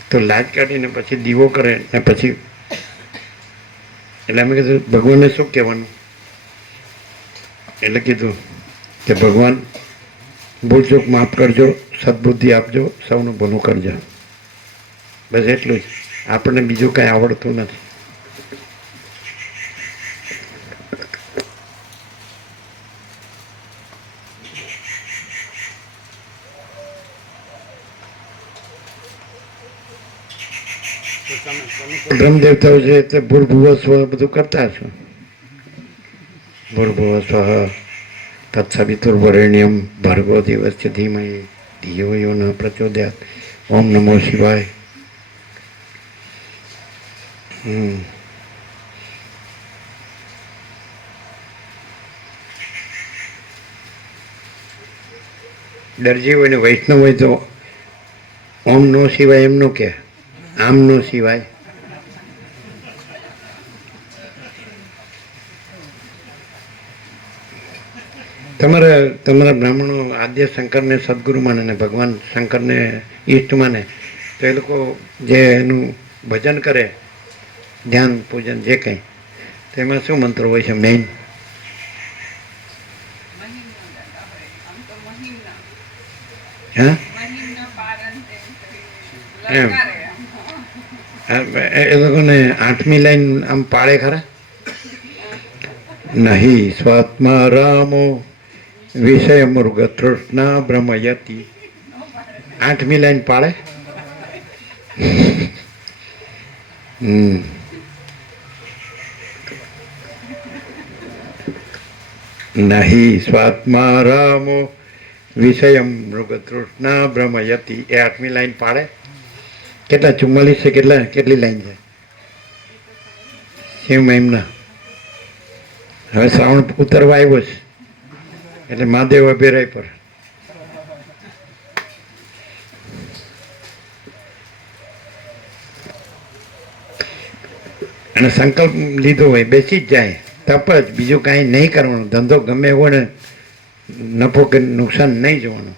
તો લાજ કાઢીને પછી દીવો કરે ને પછી એટલે અમે કીધું ભગવાનને શું કહેવાનું, એટલે કીધું કે ભગવાન ભૂલચૂક માફ કરજો, સદબુદ્ધિ આપજો, સૌનું ભલું કરજો. બસ એટલું જ, આપણને બીજું કાંઈ આવડતું નથી. બ્રહ્મ દેવતાઓ છે તે ભૂર્ભુવ સ્વ બધું કરતા હશો. ભૂર્ભુવ સ્વ તત્સવિતુર્વરેણ્યમ ભર્ગો દેવસ્ય ધીમહિ ધિયો યો ન પ્રચોદયાત. ઓમ નમો શિવાય. દરજી હોય ને વૈષ્ણવ હોય તો ઓમ નો સિવાય એમ નો કે, આમ નો સિવાય. તમારા બ્રાહ્મણો આદ્ય શંકરને સદગુરુ માને ને ભગવાન શંકરને ઈષ્ટ માને, તો એ લોકો જે એનું ભજન કરે, ધ્યાન પૂજન જે કંઈ, તેમાં શું મંત્રો હોય છે મેઇન? હા, એમ એ લોકોને 8મી લાઈન આમ પાળે ખરા? નહીં સ્વાત્મા રામો વિષય મૃગ તૃષ્ણા ભ્રમયતી. 8મી લાઈન પાળે. નહીં સ્વાત્મા રામો વિષય મૃગ તૃષ્ણા ભ્રમયતી, એ 8મી લાઈન પાળે. કેટલા 44 છે? કેટલી લાઈન છે શિવ મહિમના? હવે શ્રાવણ ઉતરવા આવ્યો છે એટલે મહાદેવ અભેરાય પર. અને સંકલ્પ લીધો હોય, બેસી જ જાય, તપ જ, બીજું કાંઈ નહીં કરવાનું. ધંધો ગમે એવો ને નફો કે નુકસાન નહીં જોવાનું.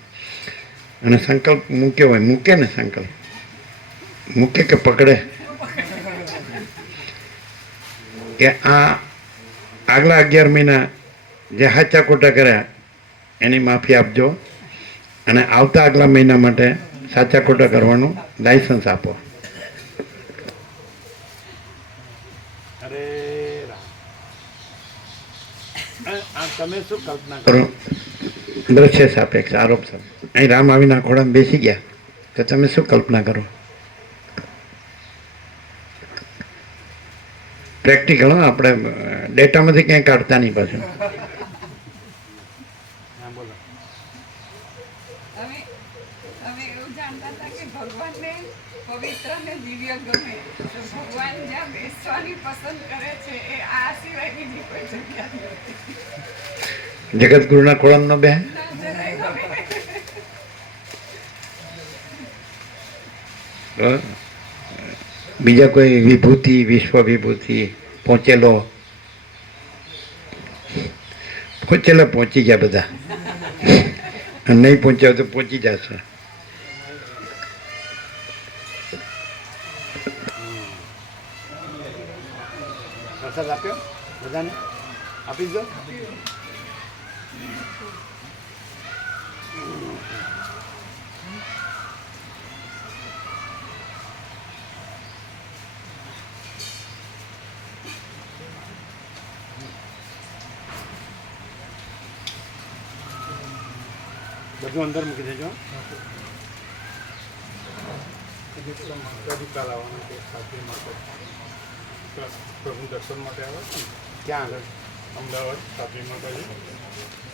અને સંકલ્પ મૂક્યો હોય, મૂકે ને સંકલ્પ મૂકે કે પકડે કે આ આગલા 11 મહિના જે હાચા ખોટા કર્યા એની માફી આપજો, અને આવતા આગલા મહિના માટે સાચા ખોટા કરવાનું લાયસન્સ આપો. અરે તમે શું કલ્પના કરો? દ્રશ્ય સાપેક્ષ, આરોપ સાપેક્ષ. અહીં રામ આવીને ખોડામાં બેસી ગયા તો તમે શું કલ્પના કરો? પ્રેક્ટિકલ, આપણે ડેટામાંથી ક્યાંય કાઢતા નહીં પાછું. હા બોલો. અમે એવું જાણતા હતા કે ભગવાનને પવિત્ર ને દિવ્ય ગમે, તો ભગવાન જ્યાં બેસવાની પસંદ કરે છે એ આ સિવાય બીજી કોઈ જગ્યા નથી. જગત ગુરુના ખોળામાં ન બે. બીજા કોઈ વિભૂતિ, વિશ્વ વિભૂતિ પહોંચેલા પહોંચી ગયા બધા, નહીં પહોંચ્યા તો પહોંચી જશે. પ્રસાદ આપ્યો બધાને? આપી દો. બધું અંદર મૂકી દેજો. માતાજી કાલ આવવાના છે સાચી માતાજી પ્રભુ દર્શન માટે આવ્યા છે ને ક્યાં આગળ? અમદાવાદ સાચી માતાજી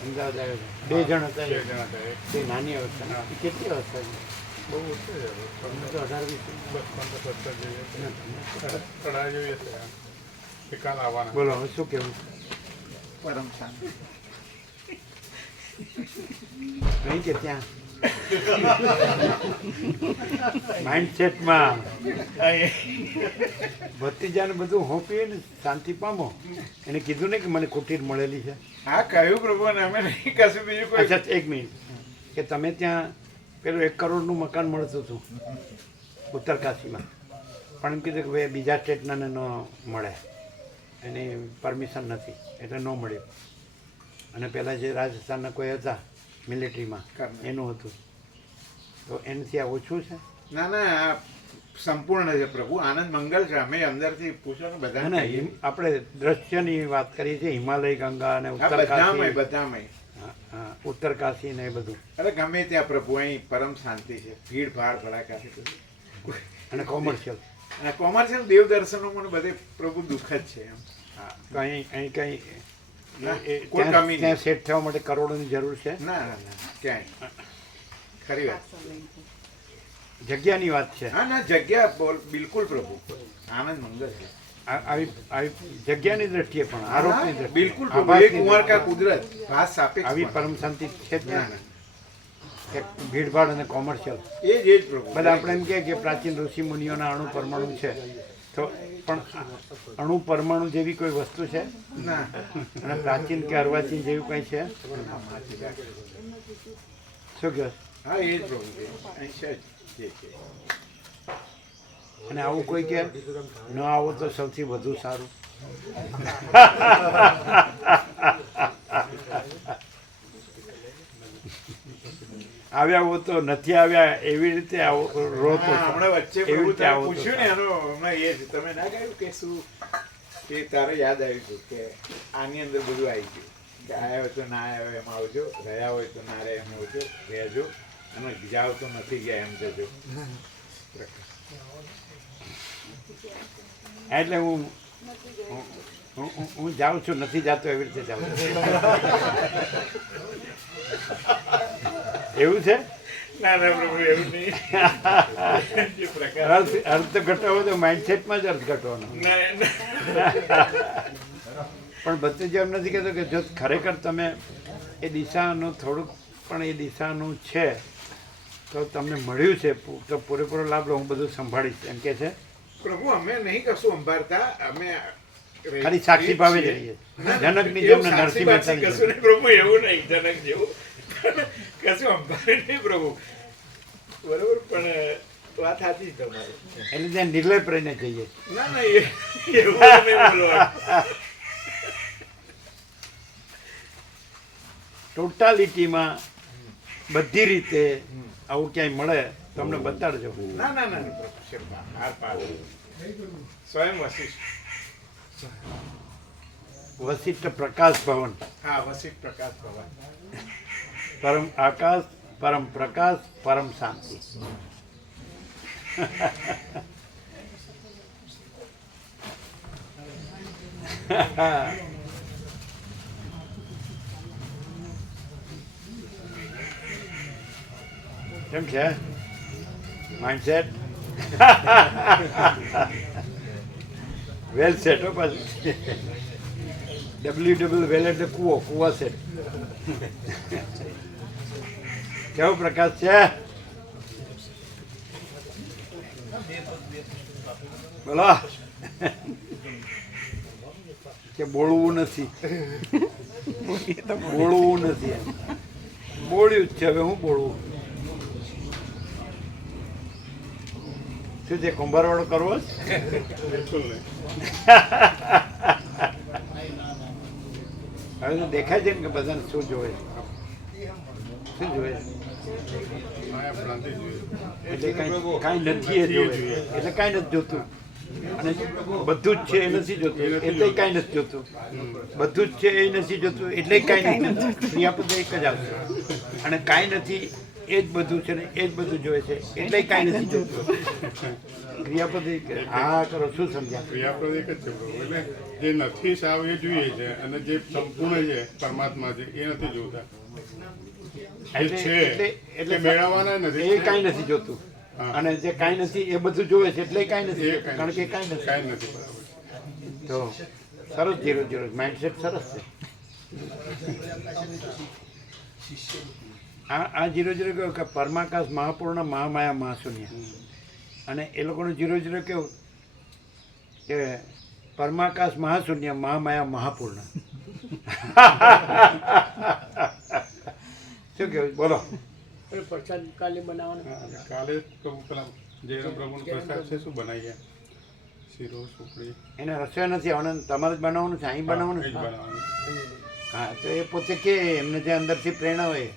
અમદાવાદ આવ્યો છે. 2 જણ હતા. 2 જણા હતા. એક તે નાની અવસ્થા. એ કેટલી અવસ્થા છે? બહુ ઓછું છે હવે. તમને તો 18-20 બસ 15-17 જેવી છે. અઢાર જેવી છે એ કાલ આવવાના. બોલો હવે શું કહેવું? પરમ શાંતિ. નહીં કે ત્યાં માઇન્ડસેટમાં ભત્રીજાને બધું હોપીએ ને શાંતિ પામો. એને કીધું ને કે મને કુટીર મળેલી છે. હા કહ્યું પ્રભુ અને અમે નહીં કશું બીજું કોઈ. અચ્છા 1 મિનિટ કે તમે ત્યાં પેલું 1 કરોડનું મકાન મળતું હતું ઉત્તરકાશીમાં, પણ એમ કીધું કે ભાઈ બીજા સ્ટેટના ન મળે, એની પરમિશન નથી એટલે ન મળ્યું. અને પહેલાં જે રાજસ્થાનના કોઈ હતા મિલિટરીમાં એનું હતું, તો એનાથી આ ઓછું છે. ના ના આ સંપૂર્ણ છે પ્રભુ. આનંદ મંગલ છે. અમે અંદરથી પૂછો ને બધા. ના આપણે દ્રશ્યની વાત કરીએ છીએ, હિમાલય, ગંગા અને બધામાં ઉત્તરકાશી. બધામાં. હા, ઉત્તરકાશી ને એ બધું. અરે ગમે ત્યાં પ્રભુ અહીં પરમ શાંતિ છે. ભીડ ભાડ ભડાકાથી બધું. અને કોમર્શિયલ. અને કોમર્શિયલ દેવ દર્શનો મને બધે પ્રભુ દુઃખ જ છે એમ. હા, તો અહીં કંઈ ના, કોઈ કમી નહીં. ત્યાં સેટ થવા માટે કરોડોની જરૂર છે. ના ના ના ક્યાંય. ખરી વાત. જગ્યાની વાત છે. હા ના જગ્યા બિલકુલ પ્રભુ. આનંદ મંગલ છે. આવી જગ્યાની દ્રષ્ટિએ પણ આરોપની દ્રષ્ટિએ બિલકુલ પ્રભુ. આભાસની એક કુંવર કા દ્રષ્ટિએ. કુદરત ભાત સાપેક્ષ આવી પણ. પરમ શાંતિ છે જ ના ને. ના કે ભીડભાડ અને કોમર્શિયલ એ જ પ્રભુ. બધા આપણે એમ કહે કે પ્રાચીન ઋષિ મુનિઓના અણુ પરમાણુ છે, તો પણ અણુ પરમાણુ જેવી કોઈ વસ્તુ છે ના અને પ્રાચીન કે અર્વાચીન જેવું કંઈ છે? શું કહો? હા એ જ પ્રભુ છે. અહીં છે જ જે છે. અને આવું કોઈ કે ન આવો તો સૌથી વધુ સારું. આવ્યા હો તો નથી આવ્યા એવી રીતે આવો રો તો હા, હમણાં વચ્ચે એવી પ્રભુ રીતે તમે આવો તો પૂછ્યું ને એનો હમણાં એ જ તમે ના કહ્યું કે શું એ તારે યાદ આવ્યું હતું કે આની અંદર બધું આવી ગયું કે આવ્યા હોય તો ના આવ્યો એમ આવજો, રહ્યા હોય તો ના રહે એમ આવજો, રહેજો, અને જાઓ તો નથી ગયા એમ જજો. એટલે હું જાઉં છું, નથી જાતો એવી રીતે જાઉં છું. એવું છે? ના ના પ્રભુ એવું નહીં. જે પ્રકાર અર્થ ઘટાવો તો માઇન્ડસેટમાં જ અર્થ ઘટવાનો. પણ બધું જ એમ નથી કહેતો કે જો ખરેખર તમે એ દિશાનું થોડુંક પણ એ દિશાનું છે તો તમને મળ્યું છે તો પૂરેપૂરો લાભ લો, હું બધું સંભાળીશ એમ કે છે. પ્રભુ અમે નહીં કશું સંભાળતા, અમે ખાલી સાક્ષી ભાવે જ રહીએ. જનકની જેમ ને નરસિંહ મહેતાની કશું જેમ. નહીં પ્રભુ, એવું નહીં જનક જેવું કશું સંભાળે નહીં પ્રભુ. બરોબર, પણ વાત સાચી છે તમારી. એટલે ત્યાં નિર્લેપ રહીને જઈએ. ના ના એવું નહીં બોલવાનું. ટોટાલિટીમાં બધી રીતે આવું ક્યાંય મળે તો અમને બતાડજો. ના ના ના પ્રભુ છે હાર પાર. સ્વયં વશિષ્ઠ. વશિષ્ઠ પ્રકાશ ભવન, હા વશિષ્ઠ પ્રકાશ ભગવાન. પરમ આકાશ, પરમ પ્રકાશ, પરમ શાંતિ. કેમ છે માઇન્ડસેટ? વેલ સેટ હો પાછું. ડબલ્યુ વેલ એટલે કુવા સેટ. કેવો પ્રકાશ છે? બોલો કે બોલવું નથી, બોલવું નથી. બોલ્યું જ છે, હવે હું બોલવું? શું છે, કુંભારવાળો કરવો જ? હવે તો દેખાય છે ને કે બધાને શું જોવે, શું જોવે? એટલે કાંઈ નથી એ જોવે, એટલે કાંઈ નથી જોતું. અને બધું જ છે એ નથી જોતું એટલે કાંઈ નથી જોતું. બધું જ છે એ નથી જોતું એટલે કાંઈ નથી જોતું. ક્રિયાપદ એક જ આવશે. અને કાંઈ નથી એ જ બધું છે ને એ જ બધું જોવે છે એટલે કાંઈ નથી જોતું. ક્રિયાપદ હા કરો શું સમજ્યા? ક્રિયાપદ એક જ છે પ્રભુ. એટલે જે નથી સાવ એ જોઈએ છે અને જે સંપૂર્ણ છે પરમાત્મા છે એ નથી જોતા. જે છે એટલે મેળવવાના નથી. એ કાંઈ નથી જોતું અને જે કાંઈ નથી એ બધું જોવે છે એટલે કાંઈ નથી જોતું. કારણ કે કાંઈ નથી. કાંઈ નથી બરાબર. તો સરસ 0-0 માઇન્ડસેટ સરસ છે. આ 0-0 કેવું કે પરમાકાશ મહાપૂર્ણ મહામાયા મહાશૂન્ય અને એ લોકોનું 0-0 કેવું કે પરમાકાશ મહાશૂન્ય મહામાયા મહાપૂર્ણ. શું કેવું બોલો? પ્રસાદ કાલે બનાવવાનો હા, કાલે પ્રભુ પેલા જયરામ પ્રભુનો પ્રસાદ છે શું બનાવીએ? શીરો સુખડી એને રસોઈ નથી આવવાનું, તમારે જ બનાવવાનું છે, અહીં બનાવવાનું એ જ છે. બનાવવાનું. હા તો એ પોતે કે એમને જે અંદરથી પ્રેરણા હોય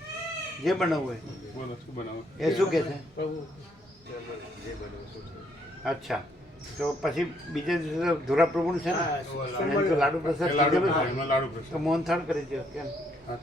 જે બનાવવું હોય બોલો શું બનાવો? એ શું કહે છે? પ્રભુ અચ્છા તો પછી બીજા દિવસે ધોરા પ્રભુનું છે ને હા, અને એમ તો લાડુ પ્રસાદ એ લાડુ કીધેલું છે. પ્રસાદ, એમાં લાડુ તો પ્રસાદ. મોહનથાળ કરી દો કેમ? હા,